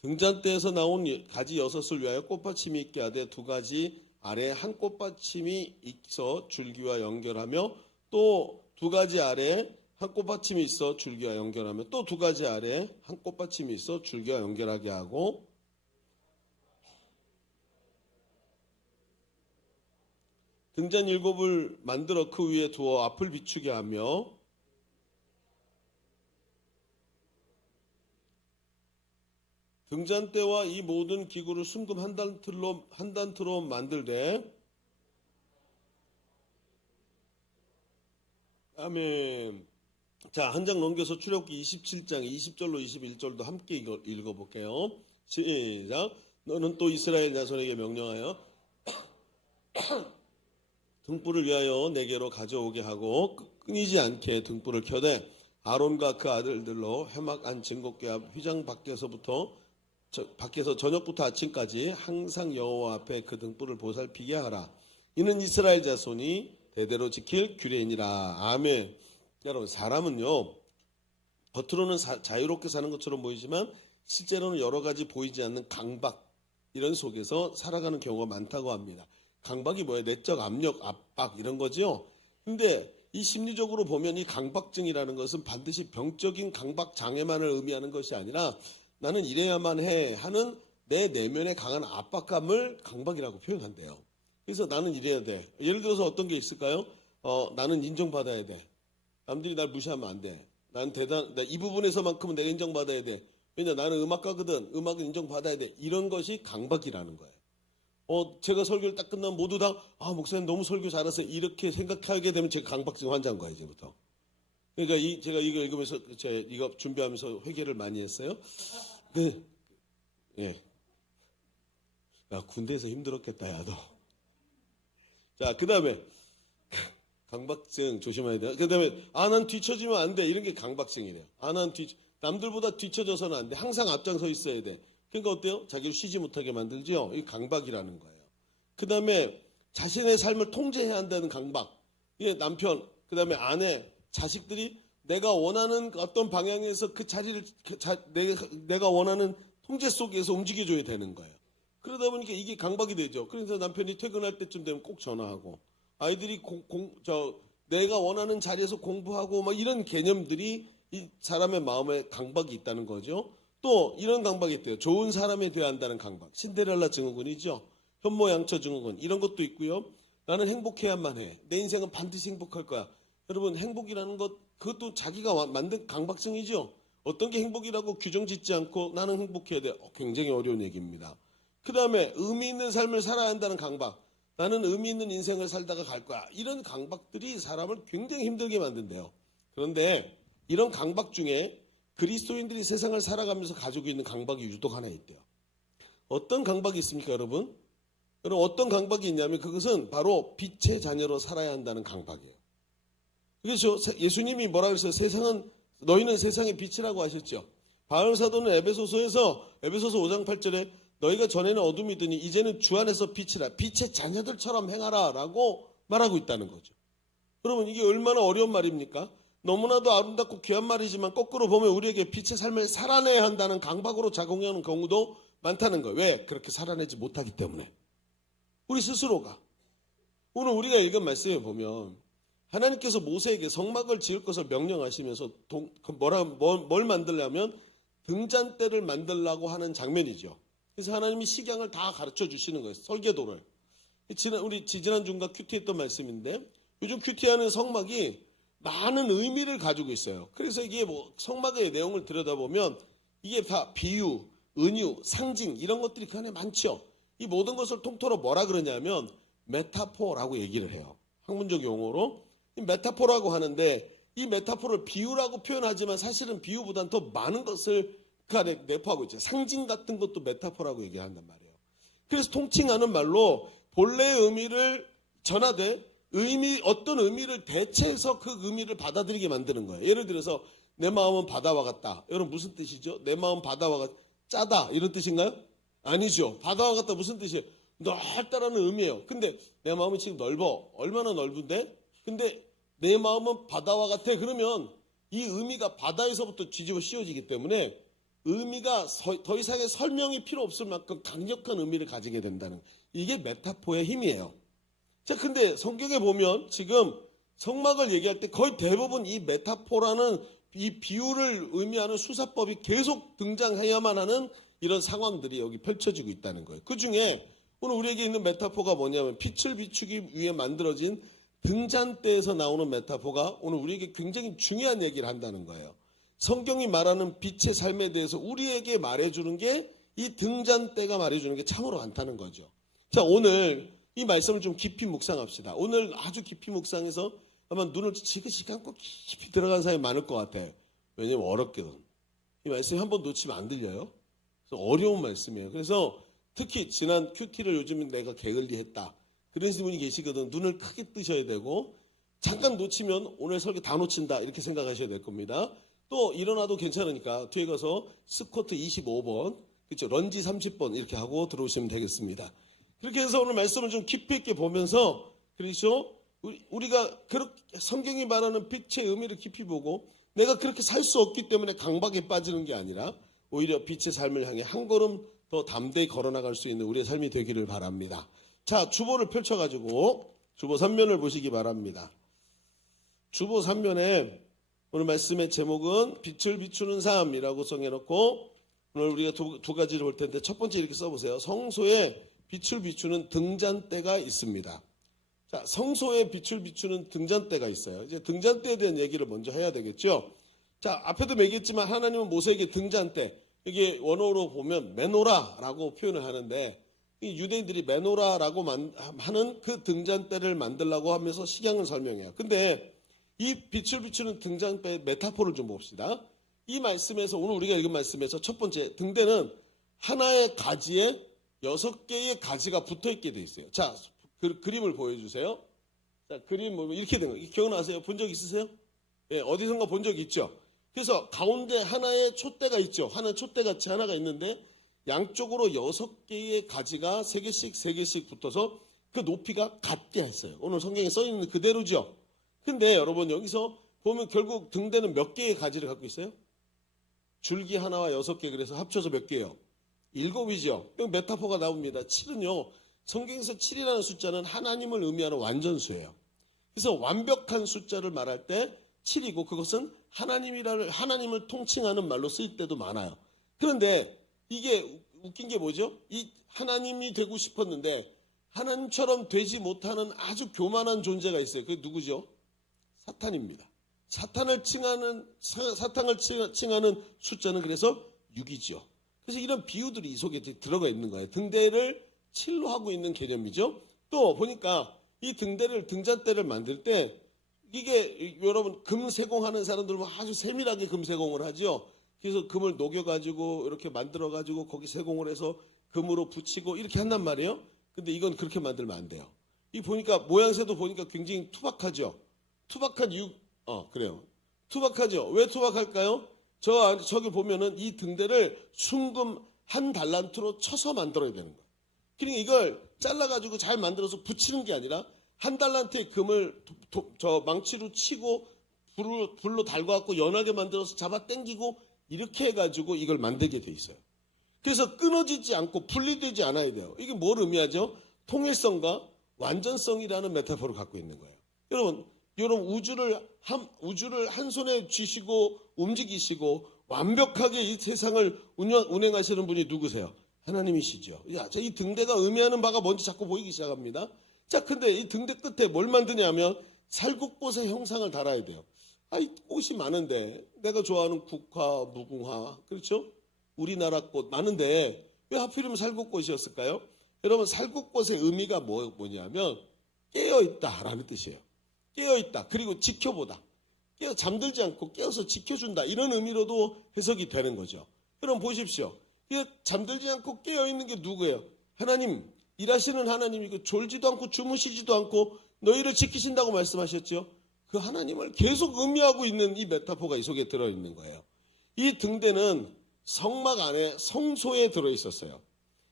등잔대에서 나온 가지 6을 위하여 꽃받침이 있게 하되 2가지 아래에 한 꽃받침이 있어 줄기와 연결하며 또 2가지 아래에 한 꽃받침이 있어 줄기와 연결하며 또 2가지 아래에 한 꽃받침이 있어 줄기와 연결하게 하고 등잔 7을 만들어 그 위에 두어 앞을 비추게 하며 등잔대와 이 모든 기구를 순금 한 단트로 만들되 아멘. 자, 한 장 넘겨서 출애굽기 27장 20절로 21절도 함께 읽어볼게요. 시작. 너는 또 이스라엘 자손에게 명령하여 등불을 위하여 내게로 가져오게 하고 끊이지 않게 등불을 켜되 아론과 그 아들들로 회막 안 증거궤 앞 휘장 밖에서 저녁부터 아침까지 항상 여호와 앞에 그 등불을 보살피게 하라. 이는 이스라엘 자손이 대대로 지킬 규례이니라. 아멘. 여러분, 사람은요 겉으로는 자유롭게 사는 것처럼 보이지만 실제로는 여러 가지 보이지 않는 강박 이런 속에서 살아가는 경우가 많다고 합니다. 강박이 뭐예요? 내적 압력, 압박 이런 거죠. 근데 이 심리적으로 보면 이 강박증이라는 것은 반드시 병적인 강박 장애만을 의미하는 것이 아니라 나는 이래야만 해 하는 내 내면의 강한 압박감을 강박이라고 표현한대요. 그래서 나는 이래야 돼. 예를 들어서 어떤 게 있을까요? 나는 인정받아야 돼. 남들이 날 무시하면 안 돼. 이 부분에서만큼은 내가 인정받아야 돼. 왜냐, 나는 음악가거든. 음악은 인정받아야 돼. 이런 것이 강박이라는 거예요. 제가 설교를 딱 끝나면 모두 다, 목사님 너무 설교 잘하세요. 이렇게 생각하게 되면 제가 강박증 환자인 거예요, 이제부터. 그러니까 제가 이거 읽으면서, 이거 준비하면서 회개를 많이 했어요. 예. 야, 군대에서 힘들었겠다, 야, 너. 자, 그 다음에, 강박증 조심해야 돼요. 그 다음에, 난 뒤처지면 안 돼. 이런 게 강박증이래요. 남들보다 뒤처져서는 안 돼. 항상 앞장서 있어야 돼. 그러니까 어때요? 자기를 쉬지 못하게 만들죠? 이 강박이라는 거예요. 그 다음에, 자신의 삶을 통제해야 한다는 강박. 이게 남편, 그 다음에 아내, 자식들이 내가 원하는 어떤 방향에서 그 자리를, 내가 원하는 통제 속에서 움직여줘야 되는 거예요. 그러다 보니까 이게 강박이 되죠. 그래서 남편이 퇴근할 때쯤 되면 꼭 전화하고, 아이들이 내가 원하는 자리에서 공부하고, 막 이런 개념들이 이 사람의 마음에 강박이 있다는 거죠. 또 이런 강박이 있대요. 좋은 사람이 되어야 한다는 강박. 신데렐라 증후군이죠. 현모양처 증후군. 이런 것도 있고요. 나는 행복해야만 해. 내 인생은 반드시 행복할 거야. 여러분, 행복이라는 것, 그것도 자기가 만든 강박증이죠. 어떤 게 행복이라고 규정 짓지 않고 나는 행복해야 돼. 굉장히 어려운 얘기입니다. 그 다음에 의미 있는 삶을 살아야 한다는 강박. 나는 의미 있는 인생을 살다가 갈 거야. 이런 강박들이 사람을 굉장히 힘들게 만든대요. 그런데 이런 강박 중에 그리스도인들이 세상을 살아가면서 가지고 있는 강박이 유독 하나 있대요. 어떤 강박이 있습니까, 여러분? 여러분, 어떤 강박이 있냐면 그것은 바로 빛의 자녀로 살아야 한다는 강박이에요. 그래서 예수님이 뭐라 그랬어요? 너희는 세상의 빛이라고 하셨죠. 바울 사도는 에베소서 5장 8절에 너희가 전에는 어둠이더니 이제는 주 안에서 빛이라. 빛의 자녀들처럼 행하라 라고 말하고 있다는 거죠. 여러분, 이게 얼마나 어려운 말입니까? 너무나도 아름답고 귀한 말이지만 거꾸로 보면 우리에게 빛의 삶을 살아내야 한다는 강박으로 작용하는 경우도 많다는 거예요. 왜? 그렇게 살아내지 못하기 때문에. 우리 스스로가. 오늘 우리가 읽은 말씀에 보면 하나님께서 모세에게 성막을 지을 것을 명령하시면서 뭘 만들려면 등잔대를 만들라고 하는 장면이죠. 그래서 하나님이 식양을 다 가르쳐 주시는 거예요. 설계도를. 우리 지난주인가 큐티했던 말씀인데 요즘 큐티하는 성막이 많은 의미를 가지고 있어요. 그래서 이게 성막의 내용을 들여다보면 이게 다 비유, 은유, 상징 이런 것들이 그 안에 많죠. 이 모든 것을 통틀어 뭐라 그러냐면 메타포라고 얘기를 해요. 학문적 용어로. 이 메타포라고 하는데 이 메타포를 비유라고 표현하지만 사실은 비유보다는 더 많은 것을 그 안에 내포하고 있죠. 상징 같은 것도 메타포라고 얘기한단 말이에요. 그래서 통칭하는 말로 본래의 의미를 전하되 어떤 의미를 대체해서 그 의미를 받아들이게 만드는 거예요. 예를 들어서 내 마음은 바다와 같다. 여러분 무슨 뜻이죠? 내 마음 바다와 같다. 짜다 이런 뜻인가요? 아니죠. 바다와 같다 무슨 뜻이에요? 넓다라는 의미예요. 근데 내 마음은 지금 넓어. 얼마나 넓은데? 근데 내 마음은 바다와 같아. 그러면 이 의미가 바다에서부터 뒤집어 씌워지기 때문에 의미가 더 이상의 설명이 필요 없을 만큼 강력한 의미를 가지게 된다는 이게 메타포의 힘이에요. 자, 근데 성경에 보면 지금 성막을 얘기할 때 거의 대부분 이 메타포라는 이 비유를 의미하는 수사법이 계속 등장해야만 하는 이런 상황들이 여기 펼쳐지고 있다는 거예요. 그 중에 오늘 우리에게 있는 메타포가 뭐냐면 빛을 비추기 위해 만들어진 등잔대에서 나오는 메타포가 오늘 우리에게 굉장히 중요한 얘기를 한다는 거예요. 성경이 말하는 빛의 삶에 대해서 우리에게 말해주는 게 이 등잔대가 말해주는 게 참으로 많다는 거죠. 자, 오늘 이 말씀을 좀 깊이 묵상합시다. 오늘 아주 깊이 묵상해서 아마 눈을 지그시 감고 깊이 들어간 사람이 많을 것 같아요. 왜냐면 어렵거든. 이 말씀이 한번 놓치면 안 들려요. 그래서 어려운 말씀이에요. 그래서 특히 지난 큐티를 요즘 내가 게을리했다. 그런 분이 계시거든. 눈을 크게 뜨셔야 되고 잠깐 놓치면 오늘 설교 다 놓친다 이렇게 생각하셔야 될 겁니다. 또 일어나도 괜찮으니까 뒤에 가서 스쿼트 25번, 그렇죠? 런지 30번 이렇게 하고 들어오시면 되겠습니다. 그렇게 해서 오늘 말씀을 좀 깊이 있게 보면서 그렇죠? 우리가 그렇게 성경이 말하는 빛의 의미를 깊이 보고 내가 그렇게 살 수 없기 때문에 강박에 빠지는 게 아니라 오히려 빛의 삶을 향해 한 걸음 더 담대히 걸어나갈 수 있는 우리의 삶이 되기를 바랍니다. 자, 주보를 펼쳐가지고 주보 3면을 보시기 바랍니다. 주보 3면에 오늘 말씀의 제목은 빛을 비추는 삶이라고 정해놓고 오늘 우리가 두 가지를 볼 텐데 첫 번째 이렇게 써보세요. 성소에 빛을 비추는 등잔대가 있습니다. 자, 성소에 빛을 비추는 등잔대가 있어요. 이제 등잔대에 대한 얘기를 먼저 해야 되겠죠. 자, 앞에도 얘기했지만 하나님은 모세에게 등잔대, 이게 원어로 보면 메노라라고 표현을 하는데 이 유대인들이 메노라라고 하는 그 등잔대를 만들라고 하면서 식양을 설명해요. 근데 이 빛을 비추는 등잔대의 메타포를 좀 봅시다. 이 말씀에서 오늘 우리가 읽은 말씀에서 첫 번째 등대는 하나의 가지에 6개의 가지가 붙어있게 돼 있어요. 자, 그림을 보여주세요. 자, 그림 보면 이렇게 된 거예요. 기억나세요? 본 적 있으세요? 예, 어디선가 본 적 있죠? 그래서 가운데 하나의 촛대가 있죠. 하나의 촛대같이 하나가 있는데 양쪽으로 6개의 가지가 3개씩 붙어서 그 높이가 같게 했어요. 오늘 성경에 써있는 그대로죠. 근데 여러분 여기서 보면 결국 등대는 몇 개의 가지를 갖고 있어요? 줄기 하나와 6개, 그래서 합쳐서 몇 개예요? 7이죠. 여기 메타포가 나옵니다. 7은요. 성경에서 7이라는 숫자는 하나님을 의미하는 완전수예요. 그래서 완벽한 숫자를 말할 때 7이고 그것은 하나님을 통칭하는 말로 쓰일 때도 많아요. 그런데 이게 웃긴 게 뭐죠? 이 하나님이 되고 싶었는데 하나님처럼 되지 못하는 아주 교만한 존재가 있어요. 그게 누구죠? 사탄입니다. 사탄을 칭하는 숫자는 그래서 6이죠. 그래서 이런 비유들이 이 속에 들어가 있는 거예요. 등대를 7로 하고 있는 개념이죠. 또 보니까 이 등잔대를 만들 때 이게 여러분 금 세공하는 사람들은 아주 세밀하게 금 세공을 하죠. 그래서 금을 녹여가지고 이렇게 만들어가지고 거기 세공을 해서 금으로 붙이고 이렇게 한단 말이에요. 근데 이건 그렇게 만들면 안 돼요. 이 보니까 모양새도 보니까 굉장히 투박하죠. 투박한 이유, 그래요. 투박하죠. 왜 투박할까요? 저기 보면은 이 등대를 순금 1달란트로 쳐서 만들어야 되는 거예요. 그러니까 이걸 잘라가지고 잘 만들어서 붙이는 게 아니라 1달란트의 금을 망치로 치고 불로 달궈갖고 연하게 만들어서 잡아 당기고 이렇게 해가지고 이걸 만들게 돼 있어요. 그래서 끊어지지 않고 분리되지 않아야 돼요. 이게 뭘 의미하죠? 통일성과 완전성이라는 메타포를 갖고 있는 거예요. 여러분 우주를 한 손에 쥐시고 움직이시고 완벽하게 이 세상을 운행하시는 분이 누구세요? 하나님이시죠. 자, 이 등대가 의미하는 바가 뭔지 자꾸 보이기 시작합니다. 자, 근데 이 등대 끝에 뭘 만드냐면 살구꽃의 형상을 달아야 돼요. 이 꽃이 많은데 내가 좋아하는 국화, 무궁화, 그렇죠? 우리나라 꽃 많은데 왜 하필이면 살구꽃이었을까요? 여러분 살갗의 의미가 뭐냐면 깨어있다라는 뜻이에요. 깨어있다. 그리고 지켜보다. 잠들지 않고 깨어서 지켜준다. 이런 의미로도 해석이 되는 거죠. 여러분 보십시오. 잠들지 않고 깨어있는 게 누구예요? 하나님, 일하시는 하나님이고 졸지도 않고 주무시지도 않고 너희를 지키신다고 말씀하셨죠. 그 하나님을 계속 의미하고 있는 이 메타포가 이 속에 들어있는 거예요. 이 등대는 성막 안에 성소에 들어있었어요.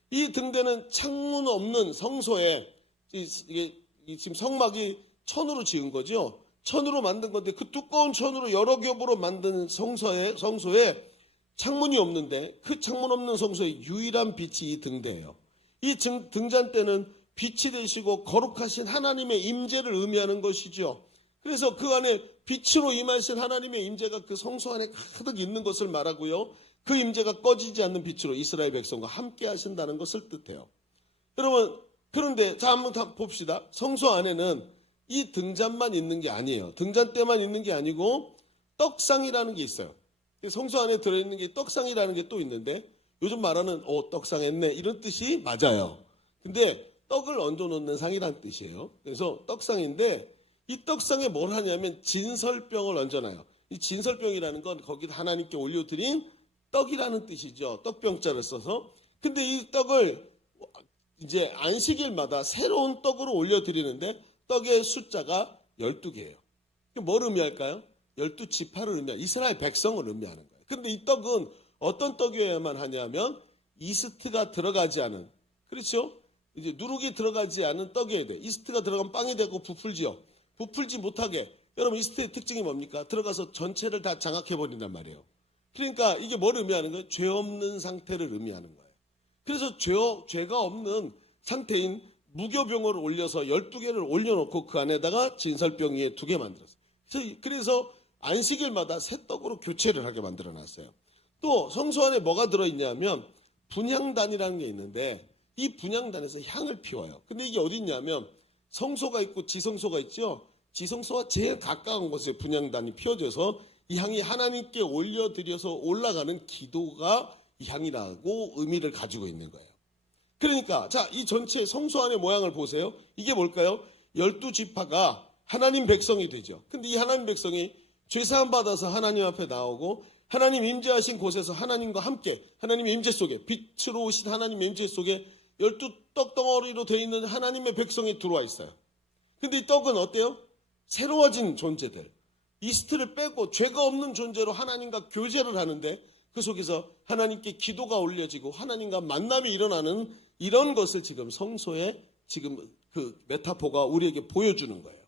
이 등대는 창문 없는 성소에 지금 성막이 천으로 지은 거죠. 천으로 만든 건데 그 두꺼운 천으로 여러 겹으로 만든 성소에 창문이 없는데 그 창문 없는 성소의 유일한 빛이 이 등대예요. 이 등잔대는 빛이 되시고 거룩하신 하나님의 임재를 의미하는 것이죠. 그래서 그 안에 빛으로 임하신 하나님의 임재가 그 성소 안에 가득 있는 것을 말하고요. 그 임재가 꺼지지 않는 빛으로 이스라엘 백성과 함께 하신다는 것을 뜻해요. 여러분, 그런데 자 한번 다 봅시다. 성소 안에는 이 등잔만 있는 게 아니에요. 등잔대만 있는 게 아니고 떡상이라는 게 있어요. 성소 안에 들어있는 게 떡상이라는 게 또 있는데 요즘 말하는 떡상했네 이런 뜻이 맞아요. 근데 떡을 얹어놓는 상이라는 뜻이에요. 그래서 떡상인데 이 떡상에 뭘 하냐면 진설병을 얹어놔요. 이 진설병이라는 건 거기다 하나님께 올려드린 떡이라는 뜻이죠. 떡병자를 써서. 근데 이 떡을 이제 안식일마다 새로운 떡으로 올려드리는데 떡의 숫자가 12개예요. 뭘 의미할까요? 12지파를 의미하는 이스라엘 백성을 의미하는 거예요. 근데 이 떡은 어떤 떡이어야만 하냐면 이스트가 들어가지 않은, 그렇죠? 이제 누룩이 들어가지 않은 떡이어야 돼. 이스트가 들어가면 빵이 되고 부풀지요. 부풀지 못하게. 여러분 이스트의 특징이 뭡니까? 들어가서 전체를 다 장악해버린단 말이에요. 그러니까 이게 뭘 의미하는 거예요? 죄 없는 상태를 의미하는 거예요. 그래서 죄가 없는 상태인 무교병을 올려서 12개를 올려놓고 그 안에다가 진설병 위에 2개 만들었어요. 그래서 안식일마다 새 떡으로 교체를 하게 만들어놨어요. 또 성소 안에 뭐가 들어있냐면 분향단이라는 게 있는데 이 분향단에서 향을 피워요. 근데 이게 어디 있냐면 성소가 있고 지성소가 있죠. 지성소와 제일 가까운 곳에 분향단이 피워져서 이 향이 하나님께 올려드려서 올라가는 기도가 이 향이라고 의미를 가지고 있는 거예요. 그러니까 자, 이 전체 성소 안의 모양을 보세요. 이게 뭘까요? 12지파가 하나님 백성이 되죠. 근데 이 하나님 백성이 죄사함 받아서 하나님 앞에 나오고 하나님 임재하신 곳에서 하나님과 함께 하나님 임재 속에 빛으로 오신 하나님 임재 속에 12떡덩어리로 되어 있는 하나님의 백성이 들어와 있어요. 근데 이 떡은 어때요? 새로워진 존재들. 이스트를 빼고 죄가 없는 존재로 하나님과 교제를 하는데 그 속에서 하나님께 기도가 올려지고 하나님과 만남이 일어나는 이런 것을 지금 성소에 지금 그 메타포가 우리에게 보여주는 거예요.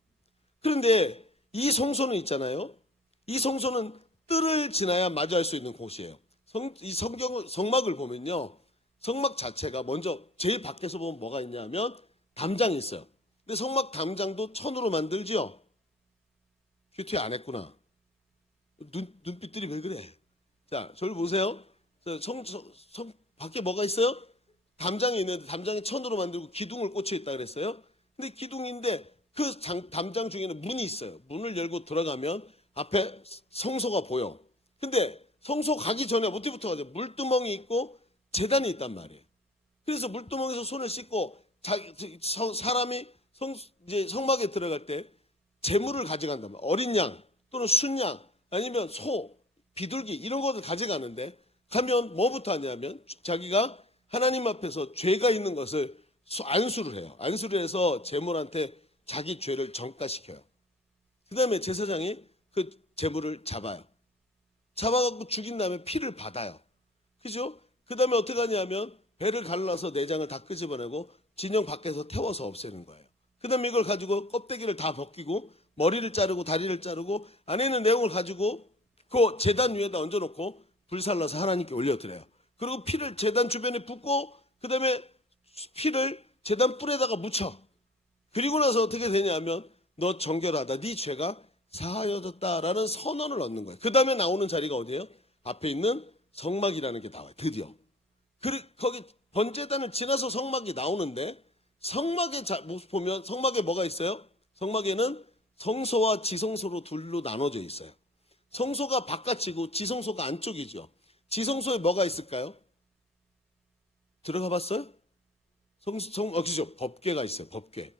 그런데 이 성소는 있잖아요. 이 성소는 뜰을 지나야 마주할 수 있는 곳이에요. 이 성막을 보면요. 성막 자체가 먼저 제일 밖에서 보면 뭐가 있냐면 담장이 있어요. 근데 성막 담장도 천으로 만들죠. 큐티 안 했구나. 눈빛들이 왜 그래? 자, 저를 보세요. 밖에 뭐가 있어요? 담장이 있는데 담장이 천으로 만들고 기둥을 꽂혀 있다 그랬어요. 근데 기둥인데 그 담장 중에는 문이 있어요. 문을 열고 들어가면 앞에 성소가 보여. 근데 성소 가기 전에 어디부터 가죠? 물두멍이 있고 제단이 있단 말이에요. 그래서 물두멍에서 손을 씻고 사람이 이제 성막에 들어갈 때 재물을 가져간단 말이에요. 어린 양 또는 순양 아니면 소, 비둘기 이런 것을 가져가는데 가면 뭐부터 하냐면 자기가 하나님 앞에서 죄가 있는 것을 안수를 해요. 안수를 해서 재물한테 자기 죄를 전가시켜요. 그 다음에 제사장이 그 재물을 잡아요. 잡아갖고 죽인 다음에 피를 받아요. 그죠? 그 다음에 어떻게 하냐면 배를 갈라서 내장을 다 끄집어내고 진영 밖에서 태워서 없애는 거예요. 그 다음에 이걸 가지고 껍데기를 다 벗기고 머리를 자르고 다리를 자르고 안에 있는 내용을 가지고 그 제단 위에다 얹어놓고 불살라서 하나님께 올려드려요. 그리고 피를 제단 주변에 붓고 그 다음에 피를 제단 뿔에다가 묻혀. 그리고 나서 어떻게 되냐면 너 정결하다. 네 죄가 사하여졌다라는 선언을 얻는 거예요. 그 다음에 나오는 자리가 어디예요? 앞에 있는 성막이라는 게 나와요. 드디어. 거기 번제단을 지나서 성막이 나오는데 성막에 보면 성막에 뭐가 있어요? 성막에는 성소와 지성소로 둘로 나눠져 있어요. 성소가 바깥이고 지성소가 안쪽이죠. 지성소에 뭐가 있을까요? 들어가 봤어요? 그죠? 법궤가 있어요. 법궤.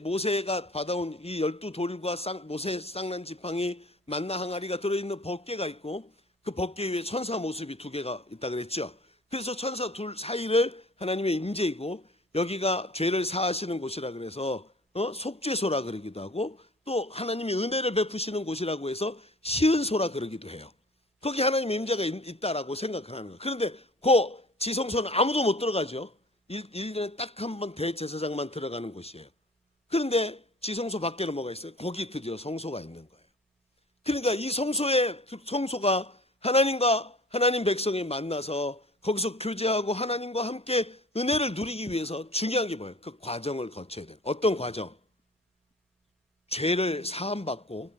모세가 받아온 이 12돌과 모세 쌍난 지팡이 만나 항아리가 들어있는 법궤가 있고, 그 법궤 위에 천사 모습이 2개가 있다 그랬죠. 그래서 천사 둘 사이를 하나님의 임재이고, 여기가 죄를 사하시는 곳이라 그래서 속죄소라 그러기도 하고, 또 하나님이 은혜를 베푸시는 곳이라고 해서 시은소라 그러기도 해요. 거기 하나님의 임재가 있다라고 생각을 하는 거예요. 그런데 그 지성소는 아무도 못 들어가죠. 1년에 딱 한 번 대제사장만 들어가는 곳이에요. 그런데 지성소 밖에는 뭐가 있어요? 거기 드디어 성소가 있는 거예요. 그러니까 이 성소가 하나님과 하나님 백성이 만나서 거기서 교제하고 하나님과 함께 은혜를 누리기 위해서 중요한 게 뭐예요? 그 과정을 거쳐야 돼요. 어떤 과정? 죄를 사함받고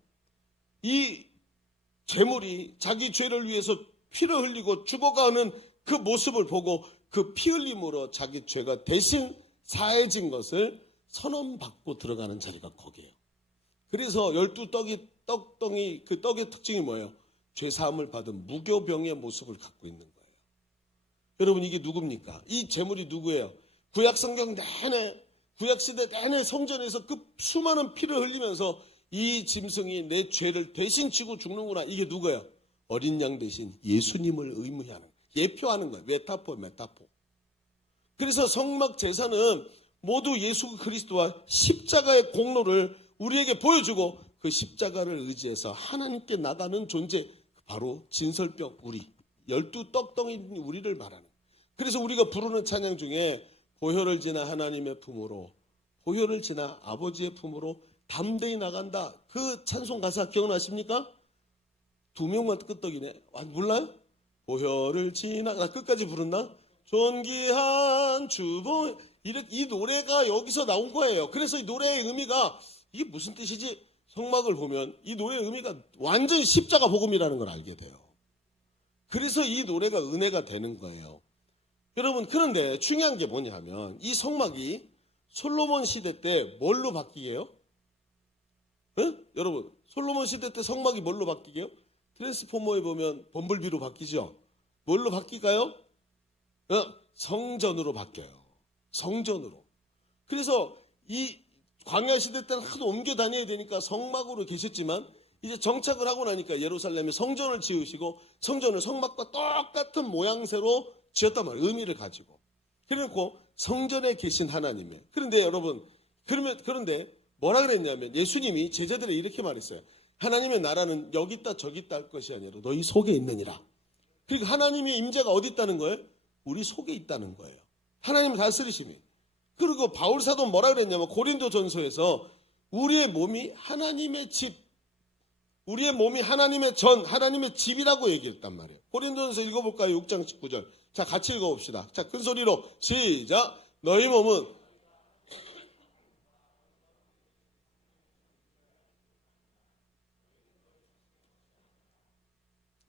이 제물이 자기 죄를 위해서 피를 흘리고 죽어가는 그 모습을 보고 그 피 흘림으로 자기 죄가 대신 사해진 것을 선언받고 들어가는 자리가 거기에요. 그래서 12떡이 그 떡의 특징이 뭐예요? 죄 사함을 받은 무교병의 모습을 갖고 있는 거예요. 여러분, 이게 누굽니까? 이 제물이 누구예요? 구약성경 내내, 구약시대 내내 성전에서 그 수많은 피를 흘리면서 이 짐승이 내 죄를 대신 지고 죽는구나. 이게 누구예요? 어린 양 대신 예수님을 의미하는, 예표하는 거예요. 메타포. 그래서 성막 제사는 모두 예수 그리스도와 십자가의 공로를 우리에게 보여주고, 그 십자가를 의지해서 하나님께 나가는 존재, 바로 진설병 우리, 12떡덩이인 우리를 말하는. 그래서 우리가 부르는 찬양 중에 보혈을 지나 하나님의 품으로, 보혈을 지나 아버지의 품으로 담대히 나간다. 그 찬송 가사 기억나십니까? 2명만 끄떡이네. 몰라요? 보혈을 지나, 나 끝까지 부른다? 존귀한 주보. 이 노래가 여기서 나온 거예요. 그래서 이 노래의 의미가, 이게 무슨 뜻이지? 성막을 보면 이 노래의 의미가 완전히 십자가 복음이라는 걸 알게 돼요. 그래서 이 노래가 은혜가 되는 거예요. 여러분, 그런데 중요한 게 뭐냐 하면, 이 성막이 솔로몬 시대 때 뭘로 바뀌게요? 여러분, 솔로몬 시대 때 성막이 뭘로 바뀌게요? 트랜스포머에 보면 범블비로 바뀌죠? 뭘로 바뀔까요? 성전으로 바뀌어요. 성전으로. 그래서 이 광야 시대 때는 하도 옮겨 다녀야 되니까 성막으로 계셨지만, 이제 정착을 하고 나니까 예루살렘에 성전을 지으시고, 성전을 성막과 똑같은 모양새로 지었단 말이에요. 의미를 가지고. 그래놓고 성전에 계신 하나님의. 그런데 여러분, 그런데 뭐라 그랬냐면, 예수님이 제자들에 이렇게 말했어요. 하나님의 나라는 여기 있다 저기 있다 할 것이 아니라 너희 속에 있느니라. 그러니까 하나님의 임재가 어디 있다는 거예요? 우리 속에 있다는 거예요. 하나님의 다스리심이. 그리고 바울사도 뭐라 그랬냐면, 고린도전서에서 우리의 몸이 하나님의 집, 우리의 몸이 하나님의 하나님의 집이라고 얘기했단 말이에요. 고린도전서 읽어볼까요? 6장 19절. 자, 같이 읽어봅시다. 자, 큰 소리로 시작. 너희 몸은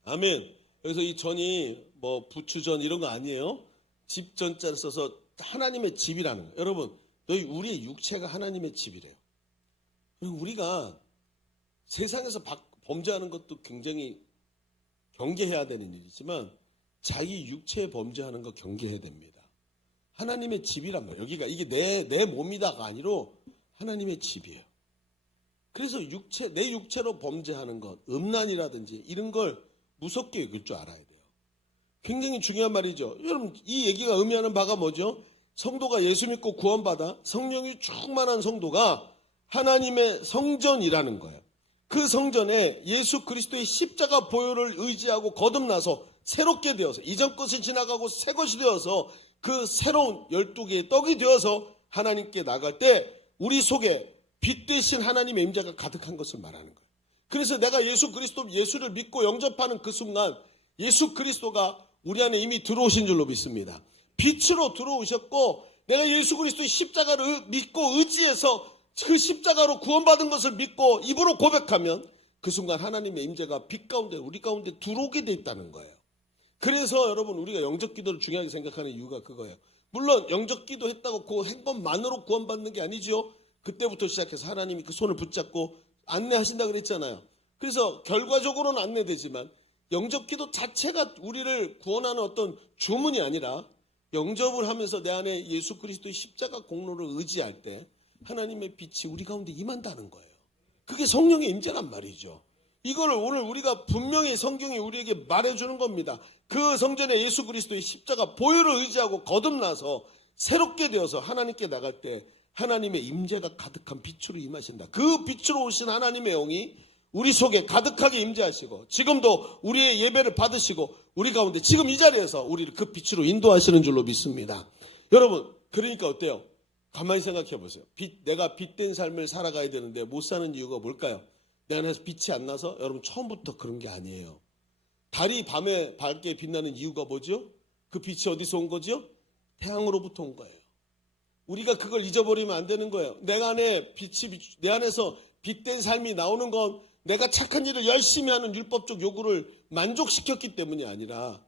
아멘. 여기서 이 전이 뭐 부추전 이런 거 아니에요. 집전자를 써서 하나님의 집이라는 거예요. 여러분, 우리의 육체가 하나님의 집이래요. 그리고 우리가 세상에서 범죄하는 것도 굉장히 경계해야 되는 일이지만, 자기 육체에 범죄하는 거 경계해야 됩니다. 하나님의 집이란 말이에요. 여기가 이게 내 몸이다가 아니로 하나님의 집이에요. 그래서 내 육체로 범죄하는 것, 음란이라든지 이런 걸 무섭게 여길 줄 알아야 돼요. 굉장히 중요한 말이죠. 여러분, 이 얘기가 의미하는 바가 뭐죠? 성도가 예수 믿고 구원받아 성령이 충만한 성도가 하나님의 성전이라는 거예요. 그 성전에 예수 그리스도의 십자가 보혈을 의지하고 거듭나서 새롭게 되어서, 이전 것이 지나가고 새 것이 되어서 그 새로운 12개의 떡이 되어서 하나님께 나갈 때 우리 속에 빛 대신 하나님의 임재가 가득한 것을 말하는 거예요. 그래서 내가 예수를 믿고 영접하는 그 순간 예수 그리스도가 우리 안에 이미 들어오신 줄로 믿습니다. 빛으로 들어오셨고, 내가 예수 그리스도의 십자가를 믿고 의지해서 그 십자가로 구원받은 것을 믿고 입으로 고백하면 그 순간 하나님의 임재가 빛 가운데, 우리 가운데 들어오게 돼 있다는 거예요. 그래서 여러분, 우리가 영접 기도를 중요하게 생각하는 이유가 그거예요. 물론 영접 기도 했다고 그 한 것만으로 구원받는 게 아니죠. 그때부터 시작해서 하나님이 그 손을 붙잡고 안내하신다 그랬잖아요. 그래서 결과적으로는 안내되지만 영접 기도 자체가 우리를 구원하는 어떤 주문이 아니라 영접을 하면서 내 안에 예수 그리스도의 십자가 공로를 의지할 때 하나님의 빛이 우리 가운데 임한다는 거예요. 그게 성령의 임재란 말이죠. 이거를 오늘 우리가 분명히 성경이 우리에게 말해주는 겁니다. 그 성전에 예수 그리스도의 십자가 보혈을 의지하고 거듭나서 새롭게 되어서 하나님께 나갈 때 하나님의 임재가 가득한 빛으로 임하신다. 그 빛으로 오신 하나님의 영이 우리 속에 가득하게 임재하시고 지금도 우리의 예배를 받으시고 우리 가운데 지금 이 자리에서 우리를 그 빛으로 인도하시는 줄로 믿습니다. 여러분, 그러니까 어때요? 가만히 생각해 보세요. 내가 빛된 삶을 살아가야 되는데 못 사는 이유가 뭘까요? 내 안에서 빛이 안 나서? 여러분, 처음부터 그런 게 아니에요. 달이 밤에 밝게 빛나는 이유가 뭐죠? 그 빛이 어디서 온 거죠? 태양으로부터 온 거예요. 우리가 그걸 잊어버리면 안 되는 거예요. 내 안에서 빛된 삶이 나오는 건 내가 착한 일을 열심히 하는 율법적 요구를 만족시켰기 때문이 아니라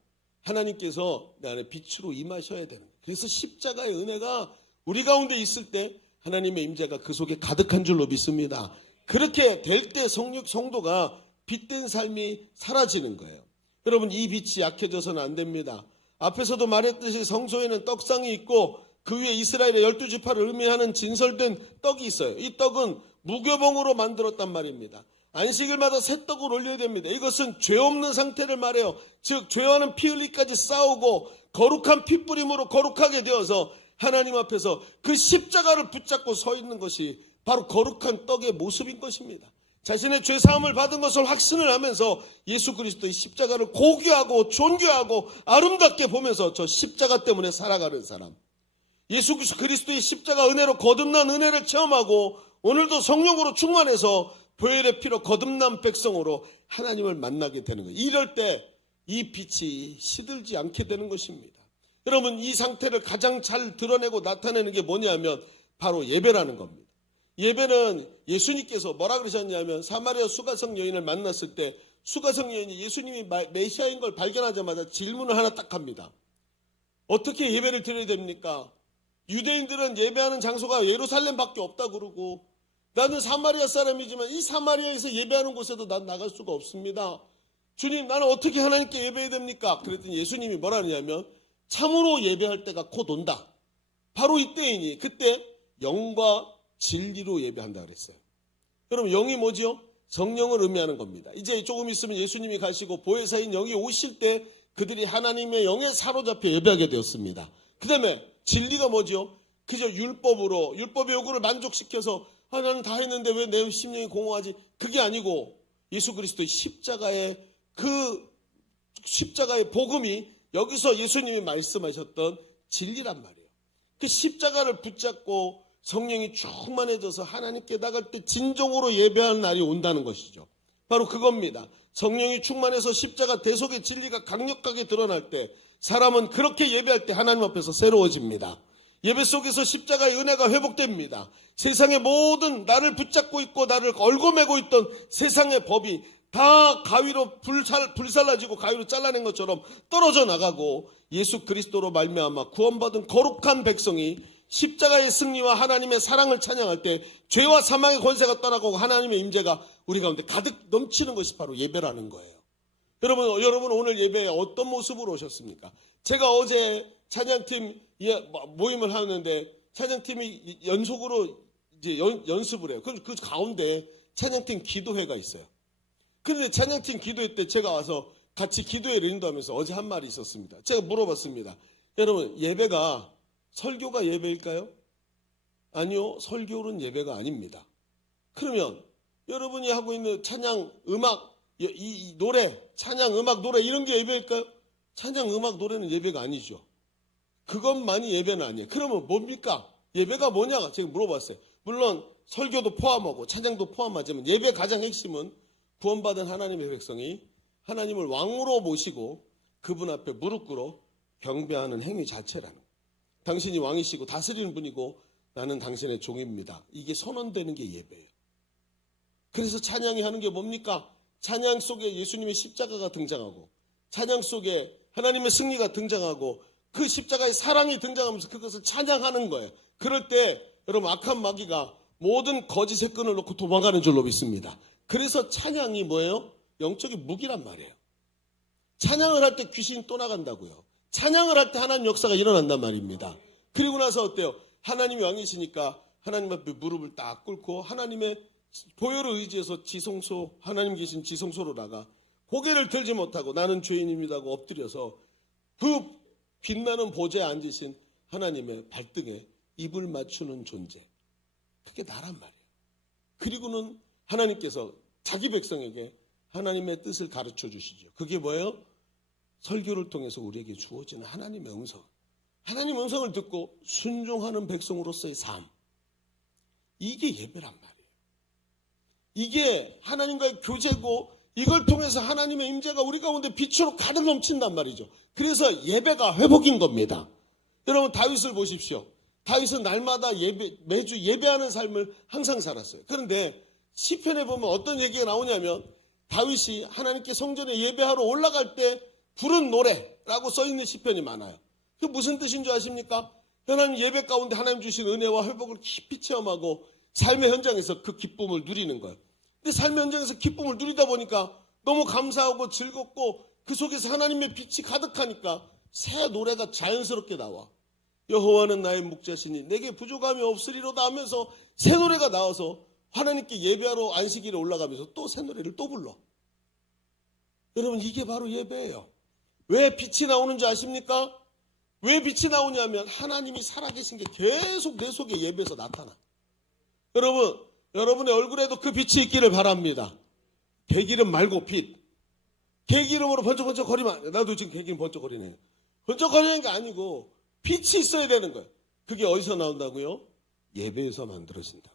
하나님께서 내 안에 빛으로 임하셔야 되는 거예요. 그래서 십자가의 은혜가 우리 가운데 있을 때 하나님의 임재가 그 속에 가득한 줄로 믿습니다. 그렇게 될 때 성도가 빛된 삶이 사라지는 거예요. 여러분, 이 빛이 약해져서는 안 됩니다. 앞에서도 말했듯이 성소에는 떡상이 있고 그 위에 이스라엘의 12지파를 의미하는 진설된 떡이 있어요. 이 떡은 무교봉으로 만들었단 말입니다. 안식일마다 새 떡을 올려야 됩니다. 이것은 죄 없는 상태를 말해요. 즉 죄와는 피 흘리까지 싸우고 거룩한 핏부림으로 거룩하게 되어서 하나님 앞에서 그 십자가를 붙잡고 서 있는 것이 바로 거룩한 떡의 모습인 것입니다. 자신의 죄사함을 받은 것을 확신을 하면서 예수 그리스도의 십자가를 고귀하고 존귀하고 아름답게 보면서 저 십자가 때문에 살아가는 사람, 예수 그리스도의 십자가 은혜로 거듭난 은혜를 체험하고 오늘도 성령으로 충만해서 보혈의 피로 거듭난 백성으로 하나님을 만나게 되는 거예요. 이럴 때 이 빛이 시들지 않게 되는 것입니다. 여러분, 이 상태를 가장 잘 드러내고 나타내는 게 뭐냐면 바로 예배라는 겁니다. 예배는 예수님께서 뭐라 그러셨냐면 사마리아 수가성 여인을 만났을 때 수가성 여인이 예수님이 메시아인 걸 발견하자마자 질문을 하나 딱 합니다. 어떻게 예배를 드려야 됩니까? 유대인들은 예배하는 장소가 예루살렘밖에 없다고 그러고 나는 사마리아 사람이지만 이 사마리아에서 예배하는 곳에도 난 나갈 수가 없습니다. 주님, 나는 어떻게 하나님께 예배해야 됩니까? 그랬더니 예수님이 뭐라 하냐면 참으로 예배할 때가 곧 온다. 바로 이때이니 그때 영과 진리로 예배한다 그랬어요. 여러분, 영이 뭐죠? 성령을 의미하는 겁니다. 이제 조금 있으면 예수님이 가시고 보혜사인 영이 오실 때 그들이 하나님의 영에 사로잡혀 예배하게 되었습니다. 그 다음에 진리가 뭐죠? 그저 율법의 요구를 만족시켜서 나는 다 했는데 왜 내 심령이 공허하지? 그게 아니고 예수 그리스도의 십자가의 복음이 여기서 예수님이 말씀하셨던 진리란 말이에요. 그 십자가를 붙잡고 성령이 충만해져서 하나님께 나갈 때 진정으로 예배하는 날이 온다는 것이죠. 바로 그겁니다. 성령이 충만해서 십자가 대속의 진리가 강력하게 드러날 때 사람은 그렇게 예배할 때 하나님 앞에서 새로워집니다. 예배 속에서 십자가의 은혜가 회복됩니다. 세상의 모든 나를 붙잡고 있고 나를 얽어매고 있던 세상의 법이 다 가위로 불살라지고 가위로 잘라낸 것처럼 떨어져 나가고 예수 그리스도로 말미암아 구원받은 거룩한 백성이 십자가의 승리와 하나님의 사랑을 찬양할 때 죄와 사망의 권세가 떠나고 하나님의 임재가 우리 가운데 가득 넘치는 것이 바로 예배라는 거예요. 여러분 오늘 예배에 어떤 모습으로 오셨습니까? 제가 어제 찬양팀 모임을 하는데 찬양팀이 연속으로 이제 연습을 해요. 그 가운데 찬양팀 기도회가 있어요. 그런데 찬양팀 기도회 때 제가 와서 같이 기도회를 인도하면서 어제 한 말이 있었습니다. 제가 물어봤습니다. 여러분, 예배가 설교가 예배일까요? 아니요, 설교는 예배가 아닙니다. 그러면 여러분이 하고 있는 찬양, 음악, 이 노래, 찬양, 음악, 노래 이런 게 예배일까요? 찬양, 음악, 노래는 예배가 아니죠. 그것만이 예배는 아니에요. 그러면 뭡니까? 예배가 뭐냐가 제가 물어봤어요. 물론 설교도 포함하고 찬양도 포함하지만 예배 가장 핵심은 구원받은 하나님의 백성이 하나님을 왕으로 모시고 그분 앞에 무릎 꿇어 경배하는 행위 자체라는 거예요. 당신이 왕이시고 다스리는 분이고 나는 당신의 종입니다. 이게 선언되는 게 예배예요. 그래서 찬양이 하는 게 뭡니까? 찬양 속에 예수님의 십자가가 등장하고 찬양 속에 하나님의 승리가 등장하고 그 십자가의 사랑이 등장하면서 그것을 찬양하는 거예요. 그럴 때 여러분 악한 마귀가 모든 거짓의 끈을 놓고 도망가는 줄로 믿습니다. 그래서 찬양이 뭐예요? 영적인 무기란 말이에요. 찬양을 할 때 귀신이 또 나간다고요. 찬양을 할 때 하나님 역사가 일어난단 말입니다. 그리고 나서 어때요? 하나님이 왕이시니까 하나님 앞에 무릎을 딱 꿇고 하나님의 보혈을 의지해서 지성소, 하나님 계신 지성소로 나가 고개를 들지 못하고 나는 죄인입니다고 엎드려서 그 빛나는 보좌에 앉으신 하나님의 발등에 입을 맞추는 존재. 그게 나란 말이에요. 그리고는 하나님께서 자기 백성에게 하나님의 뜻을 가르쳐 주시죠. 그게 뭐예요? 설교를 통해서 우리에게 주어지는 하나님의 음성. 하나님 음성을 듣고 순종하는 백성으로서의 삶. 이게 예배란 말이에요. 이게 하나님과의 교제고 이걸 통해서 하나님의 임재가 우리 가운데 빛으로 가득 넘친단 말이죠. 그래서 예배가 회복인 겁니다. 여러분 다윗을 보십시오. 다윗은 날마다 매주 예배하는 삶을 항상 살았어요. 그런데 시편에 보면 어떤 얘기가 나오냐면 다윗이 하나님께 성전에 예배하러 올라갈 때 부른 노래라고 써있는 시편이 많아요. 그 무슨 뜻인 줄 아십니까? 하나님 예배 가운데 하나님 주신 은혜와 회복을 깊이 체험하고 삶의 현장에서 그 기쁨을 누리는 거예요. 근데 삶의 현장에서 기쁨을 누리다 보니까 너무 감사하고 즐겁고 그 속에서 하나님의 빛이 가득하니까 새 노래가 자연스럽게 나와. 여호와는 나의 목자시니 내게 부족함이 없으리로다 하면서 새 노래가 나와서 하나님께 예배하러 안식일에 올라가면서 또 새 노래를 또 불러. 여러분 이게 바로 예배예요. 왜 빛이 나오는 줄 아십니까? 왜 빛이 나오냐면 하나님이 살아계신 게 계속 내 속에 예배에서 나타나. 여러분, 여러분의 얼굴에도 그 빛이 있기를 바랍니다. 개기름 말고 빛. 개기름으로 번쩍번쩍거리면 나도 지금 개기름 번쩍거리네. 번쩍거리는 게 아니고 빛이 있어야 되는 거예요. 그게 어디서 나온다고요? 예배에서 만들어진다고요.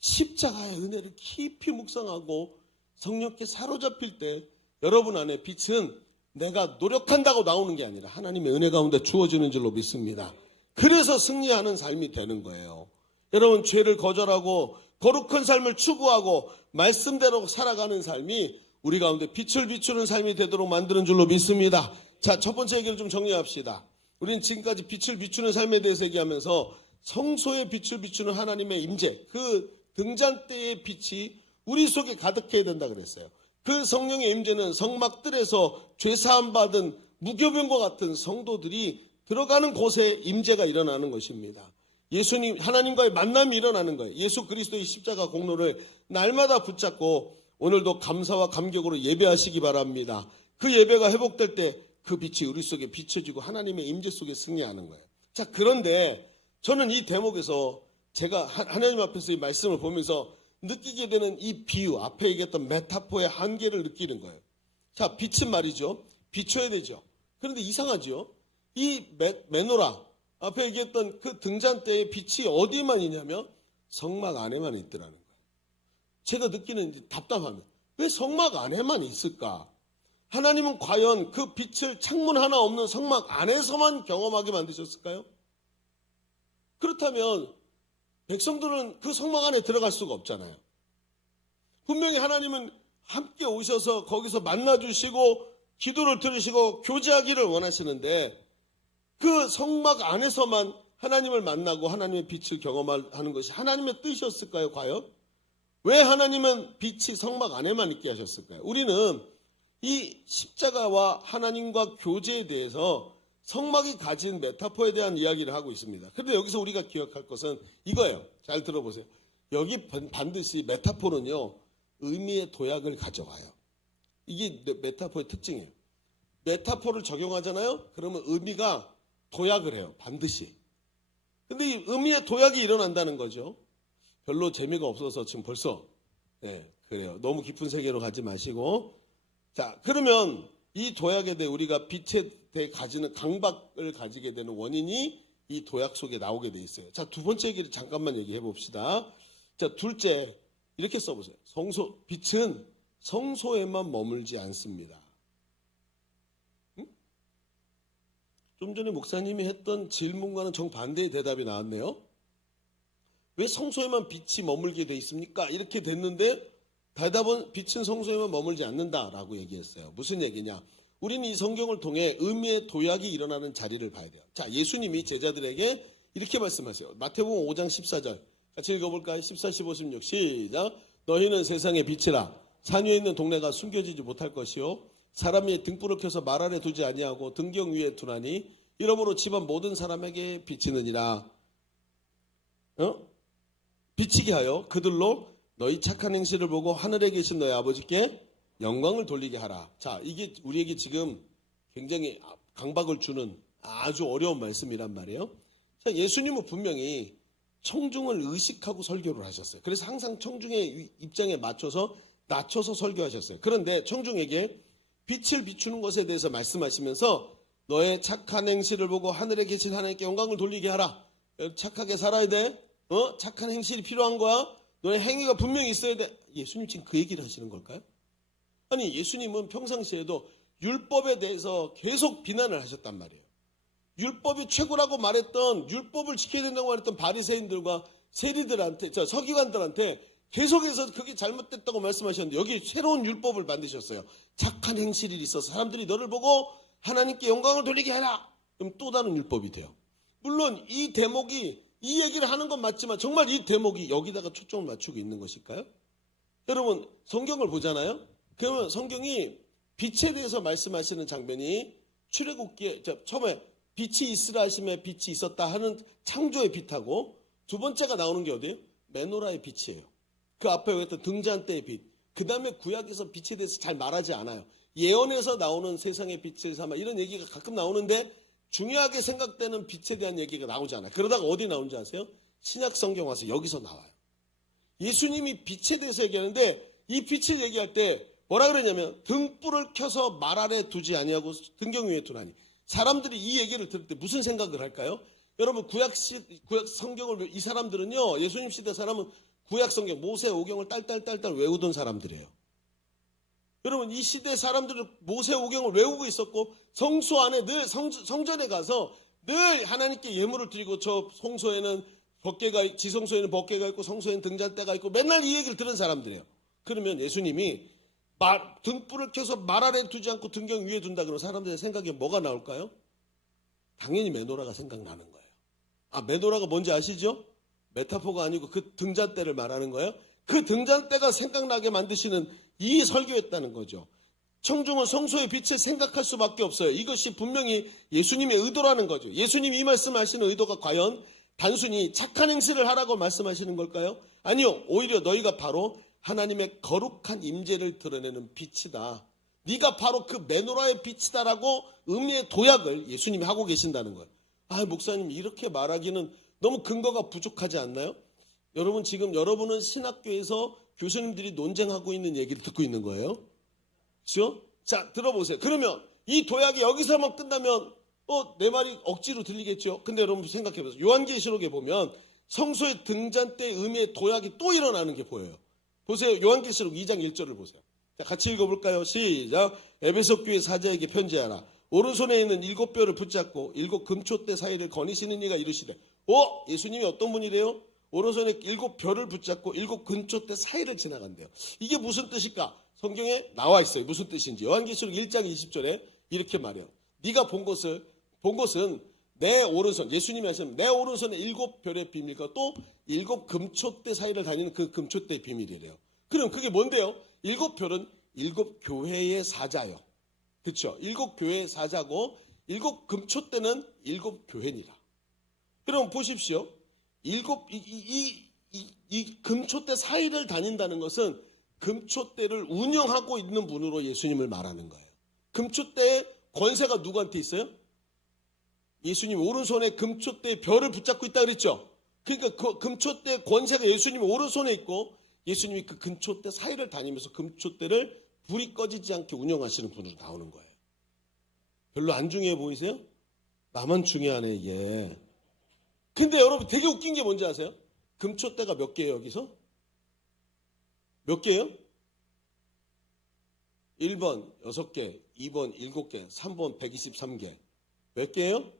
십자가의 은혜를 깊이 묵상하고 성령께 사로잡힐 때 여러분 안에 빛은 내가 노력한다고 나오는 게 아니라 하나님의 은혜 가운데 주어지는 줄로 믿습니다. 그래서 승리하는 삶이 되는 거예요. 여러분 죄를 거절하고 거룩한 삶을 추구하고 말씀대로 살아가는 삶이 우리 가운데 빛을 비추는 삶이 되도록 만드는 줄로 믿습니다. 자, 첫 번째 얘기를 좀 정리합시다. 우리는 지금까지 빛을 비추는 삶에 대해서 얘기하면서 성소의 빛을 비추는 하나님의 임재, 그 등잔대의 빛이 우리 속에 가득해야 된다 그랬어요. 그 성령의 임재는 성막들에서 죄사함 받은 무교병과 같은 성도들이 들어가는 곳에 임재가 일어나는 것입니다. 예수님, 하나님과의 만남이 일어나는 거예요. 예수 그리스도의 십자가 공로를 날마다 붙잡고 오늘도 감사와 감격으로 예배하시기 바랍니다. 그 예배가 회복될 때 그 빛이 우리 속에 비춰지고 하나님의 임재 속에 승리하는 거예요. 자, 그런데 저는 이 대목에서 제가 하나님 앞에서 이 말씀을 보면서 느끼게 되는 이 비유, 앞에 얘기했던 메타포의 한계를 느끼는 거예요. 자, 빛은 말이죠. 비춰야 되죠. 그런데 이상하죠. 이 메노라, 앞에 얘기했던 그 등잔대의 빛이 어디에만 있냐면 성막 안에만 있더라는 거예요. 제가 느끼는 답답함이 왜 성막 안에만 있을까? 하나님은 과연 그 빛을 창문 하나 없는 성막 안에서만 경험하게 만드셨을까요? 그렇다면 백성들은 그 성막 안에 들어갈 수가 없잖아요. 분명히 하나님은 함께 오셔서 거기서 만나주시고 기도를 들으시고 교제하기를 원하시는데 그 성막 안에서만 하나님을 만나고 하나님의 빛을 경험하는 것이 하나님의 뜻이었을까요? 과연? 왜 하나님은 빛이 성막 안에만 있게 하셨을까요? 우리는 이 십자가와 하나님과 교제에 대해서 성막이 가진 메타포에 대한 이야기를 하고 있습니다. 그런데 여기서 우리가 기억할 것은 이거예요. 잘 들어보세요. 여기 반드시 메타포는요, 의미의 도약을 가져와요. 이게 메타포의 특징이에요. 메타포를 적용하잖아요? 그러면 의미가 도약을 해요. 반드시. 근데 이 의미의 도약이 일어난다는 거죠. 별로 재미가 없어서 지금 벌써, 그래요. 너무 깊은 세계로 가지 마시고. 자, 그러면 이 도약에 대해 우리가 빛에 대해 가지는 강박을 가지게 되는 원인이 이 도약 속에 나오게 돼 있어요. 자, 두 번째 얘기를 잠깐만 얘기해 봅시다. 자, 둘째, 이렇게 써보세요. 빛은 성소에만 머물지 않습니다. 좀 전에 목사님이 했던 질문과는 정반대의 대답이 나왔네요. 왜 성소에만 빛이 머물게 돼 있습니까? 이렇게 됐는데 대답은 빛은 성소에만 머물지 않는다라고 얘기했어요. 무슨 얘기냐? 우리는 이 성경을 통해 의미의 도약이 일어나는 자리를 봐야 돼요. 자, 예수님이 제자들에게 이렇게 말씀하세요. 마태복음 5장 14절 같이 읽어볼까요? 14, 15, 16 시작. 너희는 세상의 빛이라. 산 위에 있는 동네가 숨겨지지 못할 것이요 사람이 등불을 켜서 말 아래 두지 아니하고 등경 위에 두나니 이러므로 집안 모든 사람에게 비치느니라. 비치게 하여 그들로 너희 착한 행실을 보고 하늘에 계신 너희 아버지께 영광을 돌리게 하라. 자, 이게 우리에게 지금 굉장히 강박을 주는 아주 어려운 말씀이란 말이에요. 자, 예수님은 분명히 청중을 의식하고 설교를 하셨어요. 그래서 항상 청중의 입장에 낮춰서 설교하셨어요. 그런데 청중에게 빛을 비추는 것에 대해서 말씀하시면서 너의 착한 행실을 보고 하늘에 계신 하나님께 영광을 돌리게 하라. 착하게 살아야 돼. 착한 행실이 필요한 거야. 너의 행위가 분명히 있어야 돼. 예수님 지금 그 얘기를 하시는 걸까요? 아니, 예수님은 평상시에도 율법에 대해서 계속 비난을 하셨단 말이에요. 율법이 최고라고 말했던, 율법을 지켜야 된다고 말했던 바리새인들과 세리들한테, 서기관들한테 계속해서 그게 잘못됐다고 말씀하셨는데 여기 새로운 율법을 만드셨어요. 착한 행실이 있어서 사람들이 너를 보고 하나님께 영광을 돌리게 해라. 그럼 또 다른 율법이 돼요. 물론 이 대목이 이 얘기를 하는 건 맞지만 정말 이 대목이 여기다가 초점을 맞추고 있는 것일까요? 여러분 성경을 보잖아요. 그러면 성경이 빛에 대해서 말씀하시는 장면이 출애굽기에 처음에 빛이 있으라 하심에 빛이 있었다 하는 창조의 빛하고 두 번째가 나오는 게 어디예요? 메노라의 빛이에요. 그 앞에 여기했던 등잔대의 빛. 그 다음에 구약에서 빛에 대해서 잘 말하지 않아요. 예언에서 나오는 세상의 빛을 삼아 이런 얘기가 가끔 나오는데 중요하게 생각되는 빛에 대한 얘기가 나오지 않아요. 그러다가 어디 나오는지 아세요? 신약 성경 와서 여기서 나와요. 예수님이 빛에 대해서 얘기하는데 이 빛을 얘기할 때 뭐라 그러냐면 등불을 켜서 말 아래 두지 아니하고 등경 위에 두나니. 사람들이 이 얘기를 들을 때 무슨 생각을 할까요? 여러분 구약 성경을 이 사람들은요, 예수님 시대 사람은 구약 성경 모세 오경을 딸딸 외우던 사람들이에요. 여러분 이 시대 사람들은 모세 오경을 외우고 있었고 성소 안에 늘 성전에 가서 늘 하나님께 예물을 드리고 저 성소에는 지성소에는 법궤가 있고 성소에는 등잔대가 있고 맨날 이 얘기를 들은 사람들이에요. 그러면 예수님이 등불을 켜서 말 아래 두지 않고 등경 위에 둔다 그러면 사람들의 생각에 뭐가 나올까요? 당연히 메노라가 생각나는 거예요. 메노라가 뭔지 아시죠? 메타포가 아니고 그 등잔대를 말하는 거예요. 그 등잔대가 생각나게 만드시는 이 설교였다는 거죠. 청중은 성소의 빛을 생각할 수밖에 없어요. 이것이 분명히 예수님의 의도라는 거죠. 예수님이 이 말씀하시는 의도가 과연 단순히 착한 행실을 하라고 말씀하시는 걸까요? 아니요. 오히려 너희가 바로 하나님의 거룩한 임재를 드러내는 빛이다. 네가 바로 그 메노라의 빛이다라고 의미의 도약을 예수님이 하고 계신다는 거예요. 목사님 이렇게 말하기는 너무 근거가 부족하지 않나요? 여러분 지금 여러분은 신학교에서 교수님들이 논쟁하고 있는 얘기를 듣고 있는 거예요. 그렇죠? 자, 들어보세요. 그러면 이 도약이 여기서만 끝나면 내 말이 억지로 들리겠죠? 근데 여러분 생각해보세요. 요한계시록에 보면 성소의 등잔대의 의미의 도약이 또 일어나는 게 보여요. 보세요. 요한계시록 2장 1절을 보세요. 자, 같이 읽어볼까요? 시작. 에베소 교회 사자에게 편지하라. 오른손에 있는 7뼈를 붙잡고 7 금초대 사이를 거니시는 이가 이르시되. 예수님이 어떤 분이래요? 오른손에 7뼈를 붙잡고 7 금초대 사이를 지나간대요. 이게 무슨 뜻일까? 성경에 나와 있어요. 무슨 뜻인지. 요한계시록 1장 20절에 이렇게 말해요. 네가 본 것은 내 오른손, 예수님이 하시는 내 오른손에 7별의 비밀과 또 7 금초대 사이를 다니는 그 금초대의 비밀이래요. 그럼 그게 뭔데요? 7별은 7 교회의 사자요. 그렇죠? 7 교회의 사자고 7 금초대는 7 교회니라. 그럼 보십시오. 이 금초대 사이를 다닌다는 것은 금초대를 운영하고 있는 분으로 예수님을 말하는 거예요. 금초대의 권세가 누구한테 있어요? 예수님 오른손에 금초대의 별을 붙잡고 있다 그랬죠. 그러니까 그 금초대의 권세가 예수님 오른손에 있고 예수님이 그 금초대 사이를 다니면서 금초대를 불이 꺼지지 않게 운영하시는 분으로 나오는 거예요. 별로 안 중요해 보이세요? 나만 중요하네 이게. 근데 여러분 되게 웃긴 게 뭔지 아세요? 금초대가 몇 개예요 여기서? 몇 개예요? 1번 6개, 2번 7개, 3번 123개. 몇 개예요?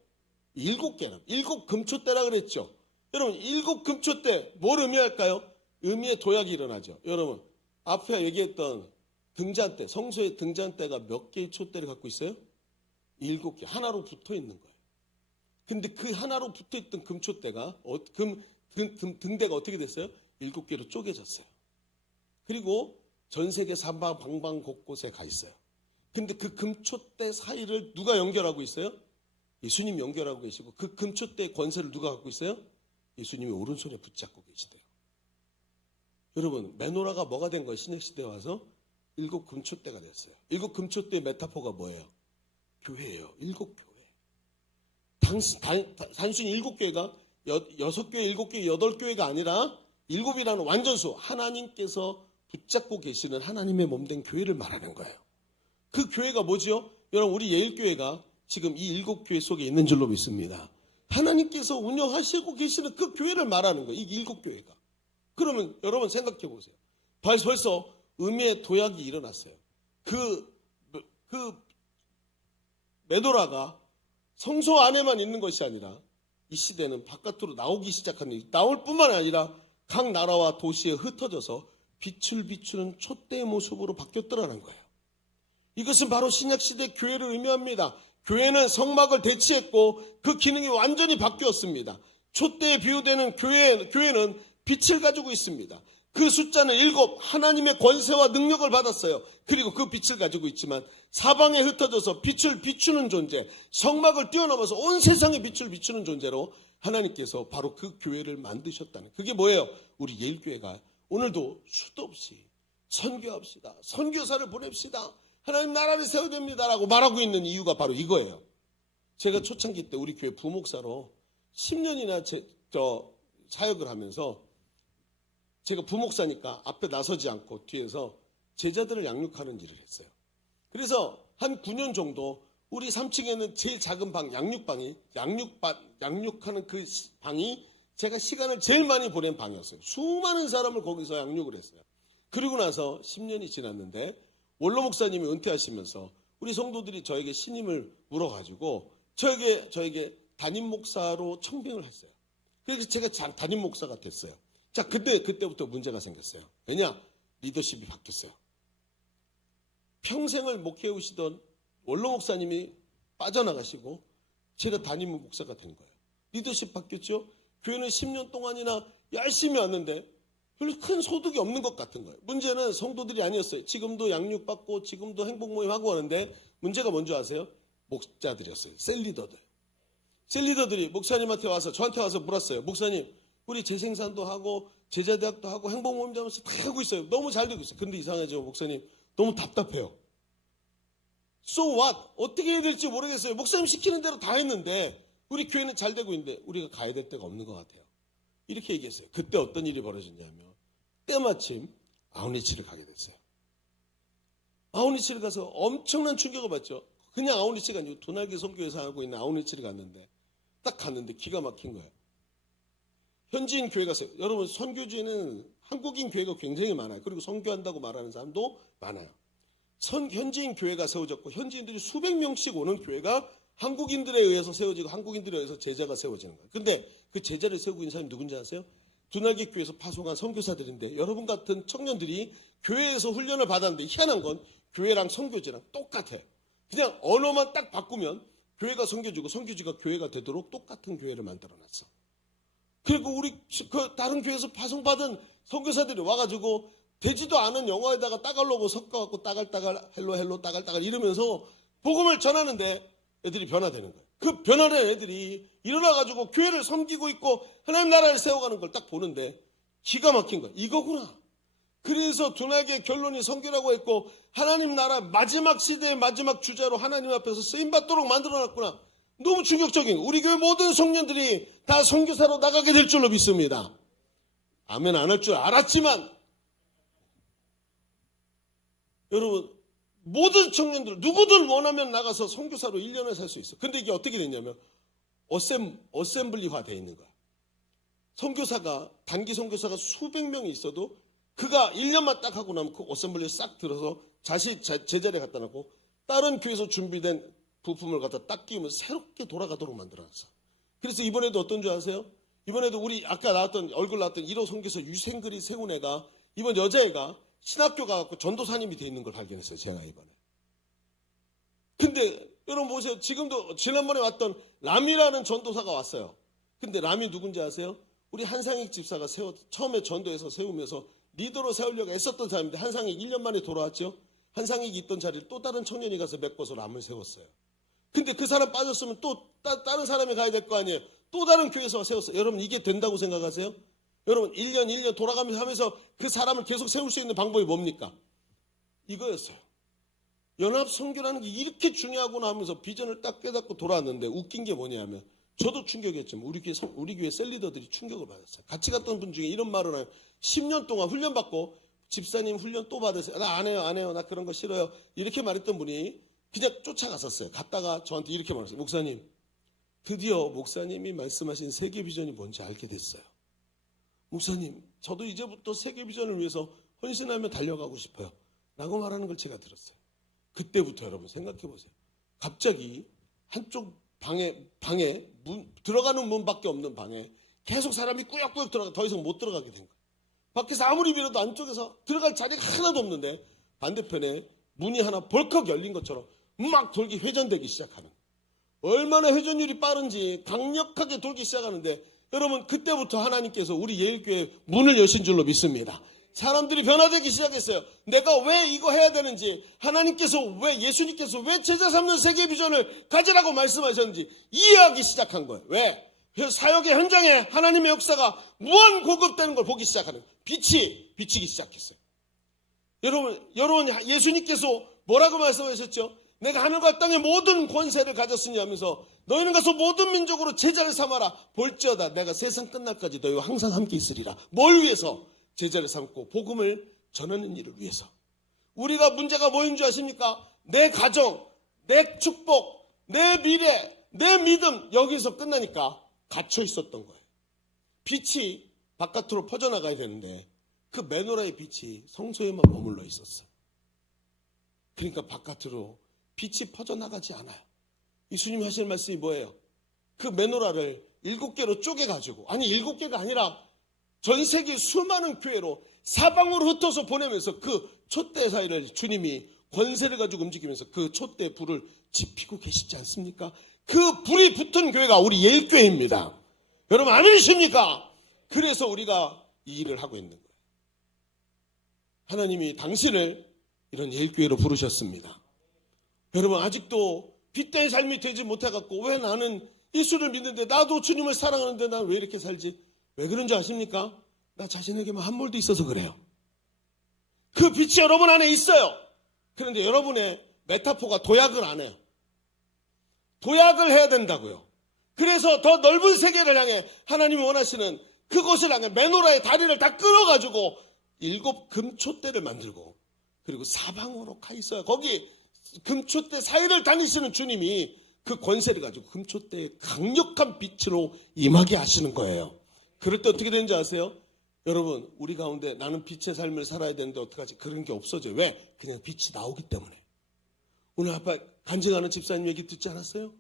7개라. 7 금초대라 그랬죠. 여러분 7 금초대 뭘 의미할까요? 의미의 도약이 일어나죠. 여러분 앞에 얘기했던 등잔대, 성소의 등잔대가 몇 개의 촛대를 갖고 있어요? 7개. 하나로 붙어 있는 거예요. 근데 그 하나로 붙어 있던 금초대가 등대가 어떻게 됐어요? 7개로 쪼개졌어요. 그리고 전 세계 사방 방방 곳곳에 가 있어요. 근데 그 금초대 사이를 누가 연결하고 있어요? 예수님이 연결하고 계시고 그 금초대의 권세를 누가 갖고 있어요? 예수님이 오른손에 붙잡고 계시대요. 여러분, 메노라가 뭐가 된 거예요? 신약시대에 와서? 7 금초대가 됐어요. 7 금초대의 메타포가 뭐예요? 교회예요. 7 교회. 단순히 7교회가 6교회, 7교회, 8교회가 아니라 7이라는 완전수, 하나님께서 붙잡고 계시는 하나님의 몸된 교회를 말하는 거예요. 그 교회가 뭐지요? 여러분, 우리 예일교회가 지금 이 7교회 속에 있는 줄로 믿습니다. 하나님께서 운영하시고 계시는 그 교회를 말하는 거예요. 이 7교회가. 그러면 여러분 생각해 보세요. 벌써 의미의 도약이 일어났어요. 그 메도라가 성소 안에만 있는 것이 아니라 이 시대는 바깥으로 나오기 시작하는, 나올 뿐만 아니라 각 나라와 도시에 흩어져서 빛을 비추는 촛대의 모습으로 바뀌었더라는 거예요. 이것은 바로 신약시대 교회를 의미합니다. 교회는 성막을 대치했고 그 기능이 완전히 바뀌었습니다. 촛대에 비유되는 교회는 빛을 가지고 있습니다. 그 숫자는 7, 하나님의 권세와 능력을 받았어요. 그리고 그 빛을 가지고 있지만 사방에 흩어져서 빛을 비추는 존재, 성막을 뛰어넘어서 온 세상에 빛을 비추는 존재로 하나님께서 바로 그 교회를 만드셨다는, 그게 뭐예요? 우리 예일교회가 오늘도 수도 없이 선교합시다, 선교사를 보냅시다, 하나님 나라를 세워야 됩니다라고 말하고 있는 이유가 바로 이거예요. 제가 초창기 때 우리 교회 부목사로 10년이나 사역을 하면서 제가 부목사니까 앞에 나서지 않고 뒤에서 제자들을 양육하는 일을 했어요. 그래서 한 9년 정도 우리 3층에는 제일 작은 방, 양육방이, 양육하는 그 방이 제가 시간을 제일 많이 보낸 방이었어요. 수많은 사람을 거기서 양육을 했어요. 그리고 나서 10년이 지났는데 원로 목사님이 은퇴하시면서 우리 성도들이 저에게 신임을 물어가지고 저에게 담임 목사로 청빙을 했어요. 그래서 제가 담임 목사가 됐어요. 자, 그때부터 문제가 생겼어요. 왜냐? 리더십이 바뀌었어요. 평생을 목회해오시던 원로 목사님이 빠져나가시고 제가 담임 목사가 된 거예요. 리더십 바뀌었죠? 교회는 10년 동안이나 열심히 왔는데 별로 큰 소득이 없는 것 같은 거예요. 문제는 성도들이 아니었어요. 지금도 양육받고 지금도 행복 모임 하고 하는데 문제가 뭔지 아세요? 목자들이었어요. 셀리더들. 셀리더들이 목사님한테 와서 저한테 와서 물었어요. 목사님, 우리 재생산도 하고 제자대학도 하고 행복 모임도 하면서 다 하고 있어요. 너무 잘 되고 있어요. 근데 이상하죠, 목사님. 너무 답답해요. So what? 어떻게 해야 될지 모르겠어요. 목사님 시키는 대로 다 했는데 우리 교회는 잘 되고 있는데 우리가 가야 될 데가 없는 것 같아요. 이렇게 얘기했어요. 그때 어떤 일이 벌어졌냐면 때마침 아웃리치를 가게 됐어요. 아웃리치를 가서 엄청난 충격을 받죠. 그냥 아웃리치가 아니고 도날개 선교회에서 하고 있는 아웃리치를 갔는데 딱 갔는데 기가 막힌 거예요. 현지인 교회가 있어요. 여러분, 선교지에는 한국인 교회가 굉장히 많아요. 그리고 선교한다고 말하는 사람도 많아요. 현지인 교회가 세워졌고 현지인들이 수백 명씩 오는 교회가 한국인들에 의해서 세워지고 한국인들에 의해서 제자가 세워지는 거예요. 근데 그 제자를 세우고 있는 사람이 누군지 아세요? 두날개 교회에서 파송한 선교사들인데 여러분 같은 청년들이 교회에서 훈련을 받았는데 희한한 건 교회랑 선교지랑 똑같아요. 그냥 언어만 딱 바꾸면 교회가 선교지고 선교지가 교회가 되도록 똑같은 교회를 만들어놨어. 그리고 우리 다른 교회에서 파송받은 선교사들이 와가지고 되지도 않은 영어에다가 따갈로고 섞어갖고 따갈따갈 헬로 따갈따갈 이러면서 복음을 전하는데 애들이 변화되는 거예요. 그 변화된 애들이 일어나가지고 교회를 섬기고 있고 하나님 나라를 세워가는 걸 딱 보는데 기가 막힌 거예요. 이거구나. 그래서 두날개 결론이 선교라고 했고 하나님 나라 마지막 시대의 마지막 주자로 하나님 앞에서 쓰임받도록 만들어놨구나. 너무 충격적인 거예요. 우리 교회 모든 청년들이 다 선교사로 나가게 될 줄로 믿습니다. 아멘 안 할 줄 알았지만 여러분, 모든 청년들 누구든 원하면 나가서 선교사로 1년을 살 수 있어. 근데 이게 어떻게 됐냐면 어셈블리화 되어 있는 거야. 선교사가, 단기 선교사가 수백 명이 있어도 그가 1년만 딱 하고 나면 그 어셈블리에 싹 들어서 제자리에 갖다 놓고 다른 교회에서 준비된 부품을 갖다 딱 끼우면 새롭게 돌아가도록 만들어놨어. 그래서 이번에도 어떤 줄 아세요? 이번에도 우리 아까 얼굴 나왔던 1호 선교사 유생글이 세운 애가, 이번 여자애가 신학교 가갖고 전도사님이 돼 있는 걸 발견했어요. 제가 이번에. 근데 여러분 보세요. 지금도 지난번에 왔던 람이라는 전도사가 왔어요. 근데 람이 누군지 아세요? 우리 한상익 집사가 처음에 전도해서 세우면서 리더로 세우려고 애썼던 사람인데 한상익 1년 만에 돌아왔죠. 한상익이 있던 자리를 또 다른 청년이 가서 메꿔서 람을 세웠어요. 근데 그 사람 빠졌으면 또 다른 사람이 가야 될 거 아니에요. 또 다른 교회에서 세웠어요. 여러분 이게 된다고 생각하세요? 여러분 1년 돌아가면서 하면서 그 사람을 계속 세울 수 있는 방법이 뭡니까? 이거였어요. 연합 선교라는 게 이렇게 중요하구나 하면서 비전을 딱 깨닫고 돌아왔는데 웃긴 게 뭐냐면 저도 충격이었지만 우리 교회 셀리더들이 충격을 받았어요. 같이 갔던 분 중에 이런 말을 해요. 10년 동안 훈련받고 집사님 훈련 또 받으세요. 나 안 해요. 나 그런 거 싫어요. 이렇게 말했던 분이 그냥 쫓아갔었어요. 갔다가 저한테 이렇게 말했어요. 목사님, 드디어 목사님이 말씀하신 세계 비전이 뭔지 알게 됐어요. 목사님, 저도 이제부터 세계 비전을 위해서 헌신하며 달려가고 싶어요. 라고 말하는 걸 제가 들었어요. 그때부터 여러분 생각해 보세요. 갑자기 한쪽 방에 들어가는 문밖에 없는 방에 계속 사람이 꾸역꾸역 들어가 더 이상 못 들어가게 된 거예요. 밖에서 아무리 밀어도 안쪽에서 들어갈 자리가 하나도 없는데 반대편에 문이 하나 벌컥 열린 것처럼 막 돌기 회전되기 시작하는 거예요. 얼마나 회전율이 빠른지 강력하게 돌기 시작하는데 여러분 그때부터 하나님께서 우리 예일교회 문을 여신 줄로 믿습니다. 사람들이 변화되기 시작했어요. 내가 왜 이거 해야 되는지, 하나님께서 왜, 예수님께서 왜 제자 삼는 세계 비전을 가지라고 말씀하셨는지 이해하기 시작한 거예요. 왜? 사역의 현장에 하나님의 역사가 무한 공급되는 걸 보기 시작하는 거예요. 빛이 비치기 시작했어요. 여러분 예수님께서 뭐라고 말씀하셨죠? 내가 하늘과 땅의 모든 권세를 가졌으니 하면서 너희는 가서 모든 민족으로 제자를 삼아라. 볼지어다 내가 세상 끝날까지 너희와 항상 함께 있으리라. 뭘 위해서? 제자를 삼고 복음을 전하는 일을 위해서. 우리가 문제가 뭐인 줄 아십니까? 내 가정, 내 축복, 내 미래, 내 믿음 여기서 끝나니까 갇혀 있었던 거예요. 빛이 바깥으로 퍼져나가야 되는데 그 메노라의 빛이 성소에만 머물러 있었어요. 그러니까 바깥으로 빛이 퍼져나가지 않아요. 예수님이 하실 말씀이 뭐예요? 그 메노라를 7개로 쪼개가지고, 아니 7개가 아니라 전 세계 수많은 교회로 사방으로 흩어서 보내면서 그 촛대 사이를 주님이 권세를 가지고 움직이면서 그 촛대 불을 지피고 계시지 않습니까? 그 불이 붙은 교회가 우리 예일교회입니다. 여러분 아멘이십니까? 그래서 우리가 이 일을 하고 있는 거예요. 하나님이 당신을 이런 예일교회로 부르셨습니다. 여러분 아직도 빛된 삶이 되지 못해갖고 왜 나는 예수를 믿는데 나도 주님을 사랑하는데 난 왜 이렇게 살지? 왜 그런지 아십니까? 나 자신에게만 함몰돼 있어서 그래요. 그 빛이 여러분 안에 있어요. 그런데 여러분의 메타포가 도약을 안 해요. 도약을 해야 된다고요. 그래서 더 넓은 세계를 향해 하나님이 원하시는 그곳을 향해 메노라의 다리를 다 끌어가지고 7 금촛대를 만들고 그리고 사방으로 가 있어요. 거기 금촛대 사이를 다니시는 주님이 그 권세를 가지고 금촛대의 강력한 빛으로 임하게 하시는 거예요. 그럴 때 어떻게 되는지 아세요? 여러분 우리 가운데 나는 빛의 삶을 살아야 되는데 어떡하지? 그런 게 없어져요. 왜? 그냥 빛이 나오기 때문에. 오늘 아빠 간증하는 집사님 얘기 듣지 않았어요?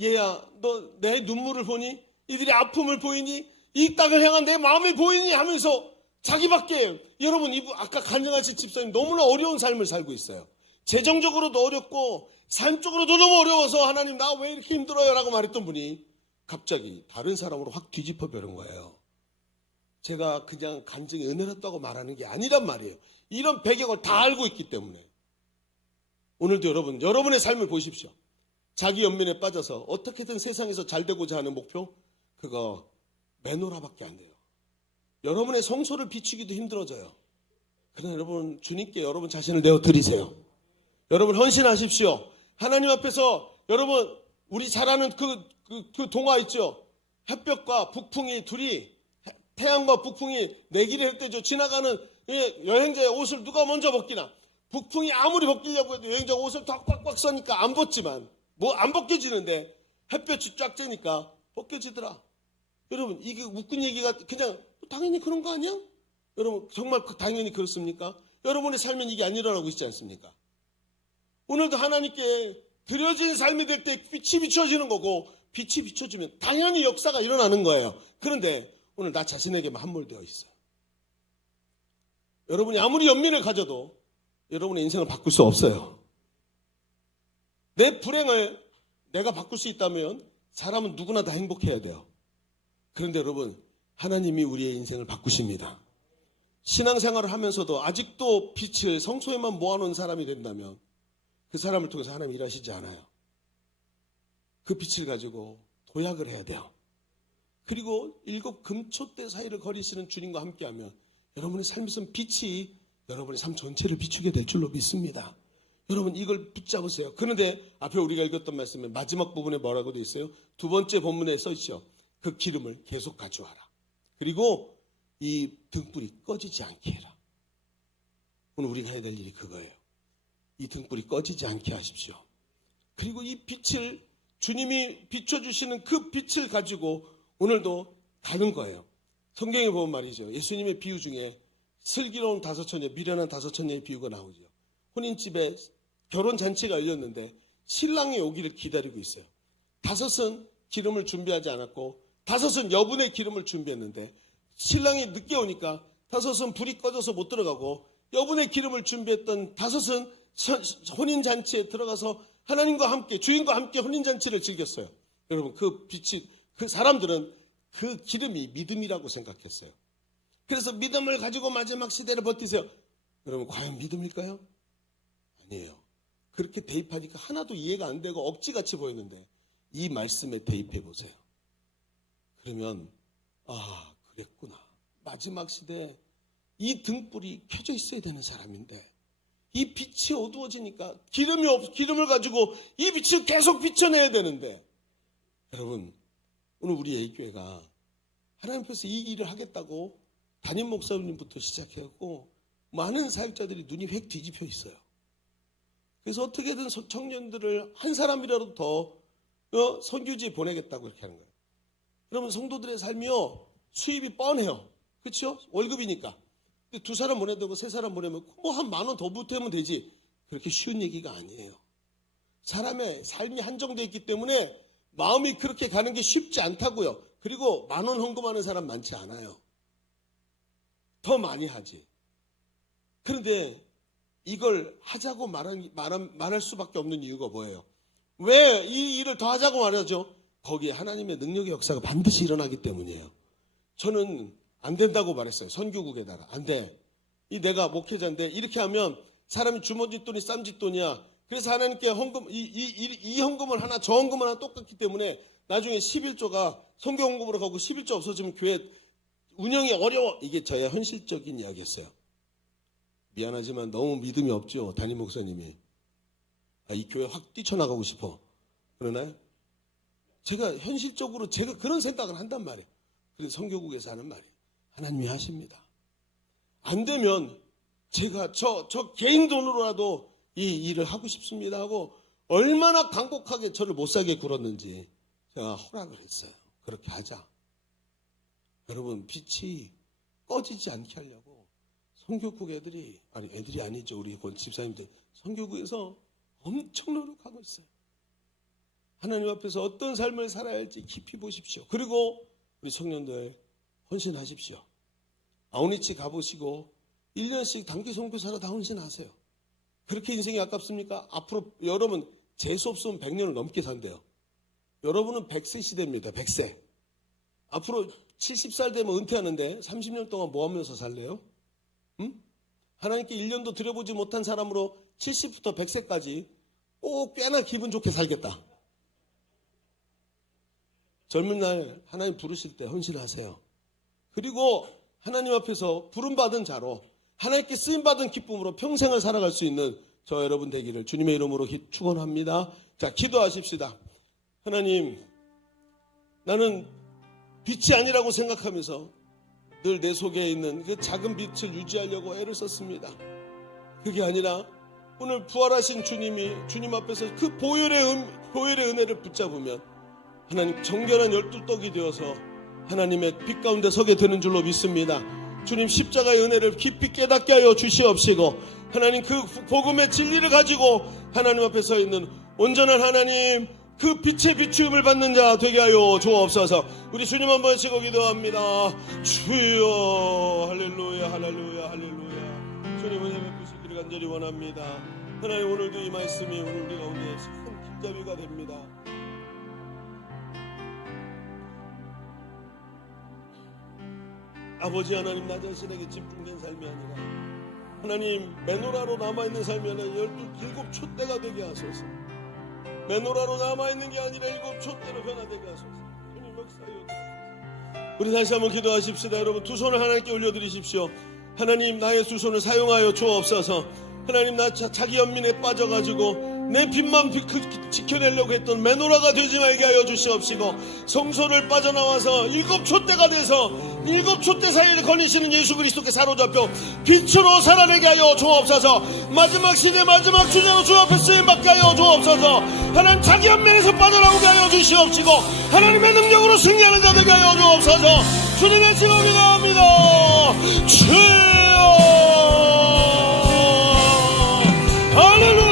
얘야 너 내 눈물을 보니? 이들의 아픔을 보이니? 이 땅을 향한 내 마음이 보이니? 하면서 자기밖에 여러분 아까 간증하신 집사님 너무나 어려운 삶을 살고 있어요. 재정적으로도 어렵고 삶적으로도 너무 어려워서 하나님 나 왜 이렇게 힘들어요? 라고 말했던 분이 갑자기 다른 사람으로 확 뒤집어 버린 거예요. 제가 그냥 간증이 은혜롭다고 말하는 게 아니란 말이에요. 이런 배경을 다 알고 있기 때문에. 오늘도 여러분의 삶을 보십시오. 자기 연민에 빠져서 어떻게든 세상에서 잘 되고자 하는 목표? 그거 메노라밖에 안 돼요. 여러분의 성소를 비추기도 힘들어져요. 그러나 여러분 주님께 여러분 자신을 내어드리세요. 여러분 헌신하십시오. 하나님 앞에서 여러분 우리 잘 아는 그 동화 있죠. 햇볕과 북풍이 둘이 태양과 북풍이 내기를 할 때죠. 지나가는 여행자의 옷을 누가 먼저 벗기나. 북풍이 아무리 벗기려고 해도 여행자 옷을 더 꽉꽉 써니까 안 벗지만 안 벗겨지는데 햇볕이 쫙 쬐니까 벗겨지더라. 여러분 이게 웃긴 얘기가 그냥 당연히 그런 거 아니야? 여러분 정말 당연히 그렇습니까? 여러분의 삶은 이게 안 일어나고 있지 않습니까? 오늘도 하나님께 드려진 삶이 될 때 빛이 비춰지는 거고 빛이 비춰지면 당연히 역사가 일어나는 거예요. 그런데 오늘 나 자신에게만 함몰되어 있어요. 여러분이 아무리 연민을 가져도 여러분의 인생을 바꿀 수 없어요. 내 불행을 내가 바꿀 수 있다면 사람은 누구나 다 행복해야 돼요. 그런데 여러분 하나님이 우리의 인생을 바꾸십니다. 신앙생활을 하면서도 아직도 빛을 성소에만 모아놓은 사람이 된다면 그 사람을 통해서 하나님 일하시지 않아요. 그 빛을 가지고 도약을 해야 돼요. 그리고 7 금초대 사이를 거리시는 주님과 함께하면 여러분의 삶에서는 빛이 여러분의 삶 전체를 비추게 될 줄로 믿습니다. 여러분 이걸 붙잡으세요. 그런데 앞에 우리가 읽었던 말씀에 마지막 부분에 뭐라고 되어 있어요? 2번째 본문에 써 있죠. 그 기름을 계속 가져와라. 그리고 이 등불이 꺼지지 않게 해라. 오늘 우리가 해야 될 일이 그거예요. 이 등불이 꺼지지 않게 하십시오. 그리고 이 빛을 주님이 비춰주시는 그 빛을 가지고 오늘도 가는 거예요. 성경에 보면 말이죠. 예수님의 비유 중에 슬기로운 5처녀, 미련한 5처녀의 비유가 나오죠. 혼인집에 결혼잔치가 열렸는데 신랑이 오기를 기다리고 있어요. 5은 기름을 준비하지 않았고 5은 여분의 기름을 준비했는데 신랑이 늦게 오니까 5은 불이 꺼져서 못 들어가고 여분의 기름을 준비했던 5은 혼인잔치에 들어가서 하나님과 함께 주인과 함께 혼인잔치를 즐겼어요. 여러분 그 빛이 그 사람들은 그 기름이 믿음이라고 생각했어요. 그래서 믿음을 가지고 마지막 시대를 버티세요. 여러분 과연 믿음일까요? 아니에요. 그렇게 대입하니까 하나도 이해가 안 되고 억지같이 보이는데 이 말씀에 대입해 보세요. 그러면 아 그랬구나. 마지막 시대에 이 등불이 켜져 있어야 되는 사람인데 이 빛이 어두워지니까 기름을 가지고 이 빛을 계속 비춰내야 되는데 여러분 오늘 우리 A교회가 하나님 앞에서 이 일을 하겠다고 담임 목사님부터 시작해갖고 많은 사역자들이 눈이 획 뒤집혀 있어요. 그래서 어떻게든 청년들을 한 사람이라도 더 선교지에 보내겠다고 이렇게 하는 거예요. 여러분 성도들의 삶이요 수입이 뻔해요. 그렇죠? 월급이니까. 근데 2사람 보내야 되고 3사람 보내면 뭐 한 10,000원 더 보태면 되지. 그렇게 쉬운 얘기가 아니에요. 사람의 삶이 한정되어 있기 때문에 마음이 그렇게 가는 게 쉽지 않다고요. 그리고 10,000원 헌금하는 사람 많지 않아요. 더 많이 하지. 그런데 이걸 하자고 말할 수밖에 없는 이유가 뭐예요? 왜 이 일을 더 하자고 말하죠? 거기에 하나님의 능력의 역사가 반드시 일어나기 때문이에요. 저는 안 된다고 말했어요. 선교국에다가. 안 돼. 내가 목회자인데 이렇게 하면 사람이 주머니돈이 쌈짓돈이야. 그래서 하나님께 헌금, 이 헌금을 하나 저 헌금을 하나 똑같기 때문에 나중에 11조가 선교 헌금으로 가고 11조 없어지면 교회 운영이 어려워. 이게 저의 현실적인 이야기였어요. 미안하지만 너무 믿음이 없죠. 담임 목사님이. 이 교회 확 뛰쳐나가고 싶어. 그러나요? 제가 현실적으로 제가 그런 생각을 한단 말이에요. 그래서 선교국에서 하는 말이에요. 하나님이 하십니다. 안 되면 제가 저 개인 돈으로라도 이 일을 하고 싶습니다 하고 얼마나 간곡하게 저를 못 살게 굴었는지 제가 허락을 했어요. 그렇게 하자. 여러분 빛이 꺼지지 않게 하려고 선교국 애들이 아니죠. 우리 집사님들 선교국에서 엄청 노력하고 있어요. 하나님 앞에서 어떤 삶을 살아야 할지 깊이 보십시오. 그리고 우리 청년들 헌신하십시오. 아우니치 가보시고 1년씩 단기 선교사로 다 헌신하세요. 그렇게 인생이 아깝습니까? 앞으로 여러분 재수 없으면 100년을 넘게 산대요. 여러분은 100세 시대입니다. 100세. 앞으로 70살 되면 은퇴하는데 30년 동안 뭐 하면서 살래요? 응? 하나님께 1년도 드려보지 못한 사람으로 70부터 100세까지 꼭 꽤나 기분 좋게 살겠다. 젊은 날 하나님 부르실 때 헌신하세요. 그리고 하나님 앞에서 부름받은 자로 하나님께 쓰임받은 기쁨으로 평생을 살아갈 수 있는 저 여러분 되기를 주님의 이름으로 축원합니다. 자, 기도하십시다. 하나님, 나는 빛이 아니라고 생각하면서 늘 내 속에 있는 그 작은 빛을 유지하려고 애를 썼습니다. 그게 아니라 오늘 부활하신 주님이 주님 앞에서 그 보혈의 은혜를 붙잡으면 하나님 정결한 12떡이 되어서 하나님의 빛 가운데 서게 되는 줄로 믿습니다. 주님 십자가의 은혜를 깊이 깨닫게 하여 주시옵시고 하나님 그 복음의 진리를 가지고 하나님 앞에 서 있는 온전한 하나님 그 빛의 비추음을 받는 자 되게 하여 주옵소서. 우리 주님 한번 치고 기도합니다. 주여 할렐루야 할렐루야 할렐루야. 주님 은혜 베푸시기를 간절히 원합니다. 하나님 오늘도 이 말씀이 오늘 우리 가운데 큰 길잡이가 됩니다. 아버지 하나님, 나 자신에게 집중된 삶이 아니라 하나님 메노라로 남아있는 삶이 아니라 7 촛대가 되게 하소서. 메노라로 남아있는 게 아니라 7 촛대로 변화되게 하소서. 주님 역사하여 우리 다시 한번 기도하십시다. 여러분 두 손을 하나님께 올려드리십시오. 하나님 나의 두 손을 사용하여 주옵소서. 하나님 나 자기 연민에 빠져가지고 내 빚만 지켜내려고 했던 메노라가 되지 말게 하여 주시옵시고, 성소를 빠져나와서 7 촛대가 돼서 7 촛대 사이를 거니시는 예수 그리스도께 사로잡혀 빛으로 살아내게 하여 주옵소서. 마지막 시대 마지막 주제로 주 앞에 쓰임받게 하여 주옵소서. 하나님 자기 연민에서 빠져나오게 하여 주시옵시고 하나님의 능력으로 승리하는 자 되게 하여 주옵소서. 주님의 지금 기도합니다. 주여 할렐루야.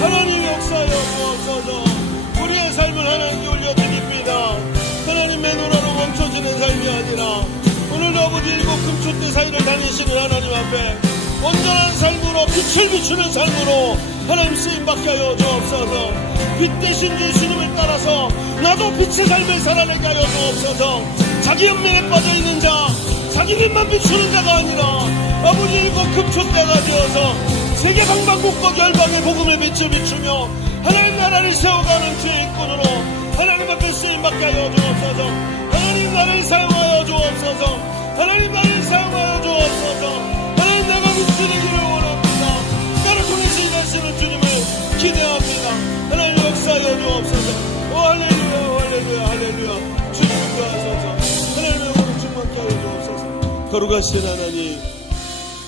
하나님 역사여 주옵소서. 우리의 삶을 하나님께 올려드립니다. 하나님 메노라로 멈춰지는 삶이 아니라 오늘도 아버지 7 금촛대 사이를 다니시는 하나님 앞에 온전한 삶으로 빛을 비추는 삶으로 하나님 쓰임받게 하여 주옵소서. 빛 대신 예수님을 따라서 나도 빛의 삶을 살아내게 하여 주옵소서. 자기 연민에 빠져있는 자, 자기 빛만 비추는 자가 아니라 아버지 7 금촛대가 되어서 세계 방방곡곡 열방의 복음의 빛을 비추며 하나님 나라를 세워가는 주의 일꾼으로 하나님 앞에 쓰임받게 하여 주옵소서. 하나님 나를 사용하여 주옵소서. 하나님 나를 사용하여 주옵소서. 하나님 내가 빛이되기를 원합니다. 나를 통해서 일하시는 주님을 기대합니다. 하나님 역사하여 주옵소서. 오 할렐루야 할렐루야 할렐루야. 주님 인도하소서. 하나님의 영광을 충만케 하여 주옵소서. 거룩하신 하나님,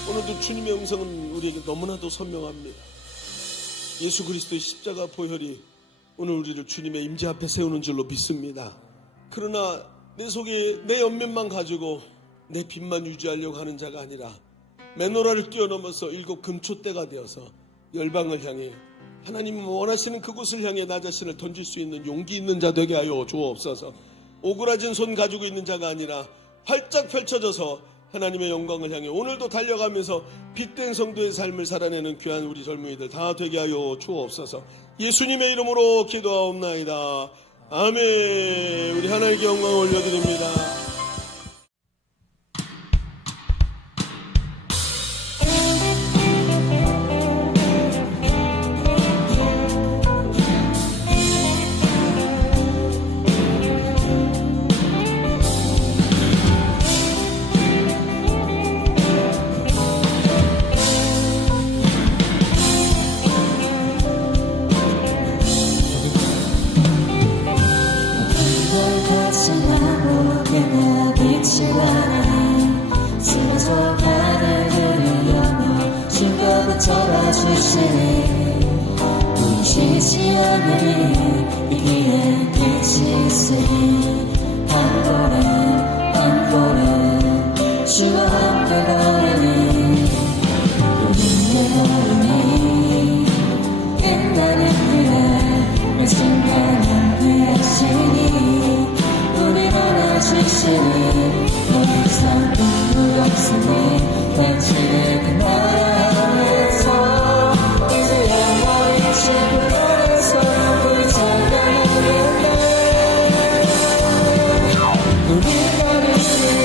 오늘도 주님의 음성은 우리에게 너무나도 선명합니다. 예수 그리스도의 십자가 보혈이 오늘 우리를 주님의 임재 앞에 세우는 줄로 믿습니다. 그러나 내 속에 내 연면만 가지고 내 빛만 유지하려고 하는 자가 아니라 메노라를 뛰어넘어서 7 금촛대가 되어서 열방을 향해 하나님 원하시는 그곳을 향해 나 자신을 던질 수 있는 용기 있는 자 되게 하여 주옵소서. 오그라진 손 가지고 있는 자가 아니라 활짝 펼쳐져서 하나님의 영광을 향해 오늘도 달려가면서 빛된 성도의 삶을 살아내는 귀한 우리 젊은이들 다 되게 하여 주옵소서. 예수님의 이름으로 기도하옵나이다. 아멘. 우리 하나님께 영광을 올려드립니다. 주님 안에서 이제 영원히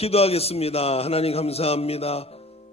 기도하겠습니다. 하나님 감사합니다.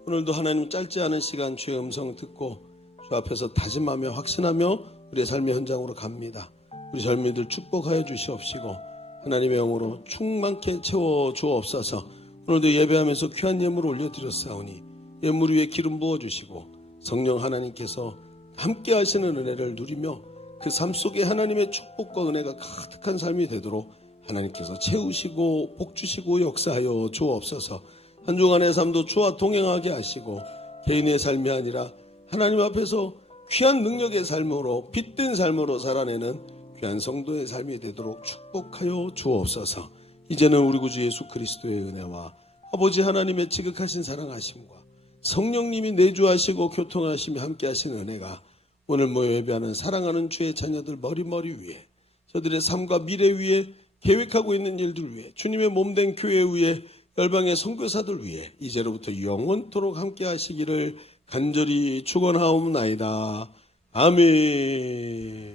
오늘도 하나님 짧지 않은 시간 주의 음성 듣고 주 앞에서 다짐하며 확신하며 우리의 삶의 현장으로 갑니다. 우리 젊은이들 축복하여 주시옵시고 하나님의 영으로 충만케 채워 주옵소서. 오늘도 예배하면서 귀한 예물을 올려드렸사오니 예물 위에 기름 부어주시고 성령 하나님께서 함께 하시는 은혜를 누리며 그 삶 속에 하나님의 축복과 은혜가 가득한 삶이 되도록 하나님께서 채우시고 복주시고 역사하여 주옵소서. 한 주간의 삶도 주와 동행하게 하시고 개인의 삶이 아니라 하나님 앞에서 귀한 능력의 삶으로 빛된 삶으로 살아내는 귀한 성도의 삶이 되도록 축복하여 주옵소서. 이제는 우리 구주 예수 그리스도의 은혜와 아버지 하나님의 지극하신 사랑하심과 성령님이 내주하시고 교통하시며 함께하시는 은혜가 오늘 모여 예배하는 사랑하는 주의 자녀들 머리 위에 저들의 삶과 미래 위에 계획하고 있는 일들 위에 주님의 몸된 교회 위에 열방의 선교사들 위에 이제로부터 영원토록 함께하시기를 간절히 축원하옵나이다. 아멘.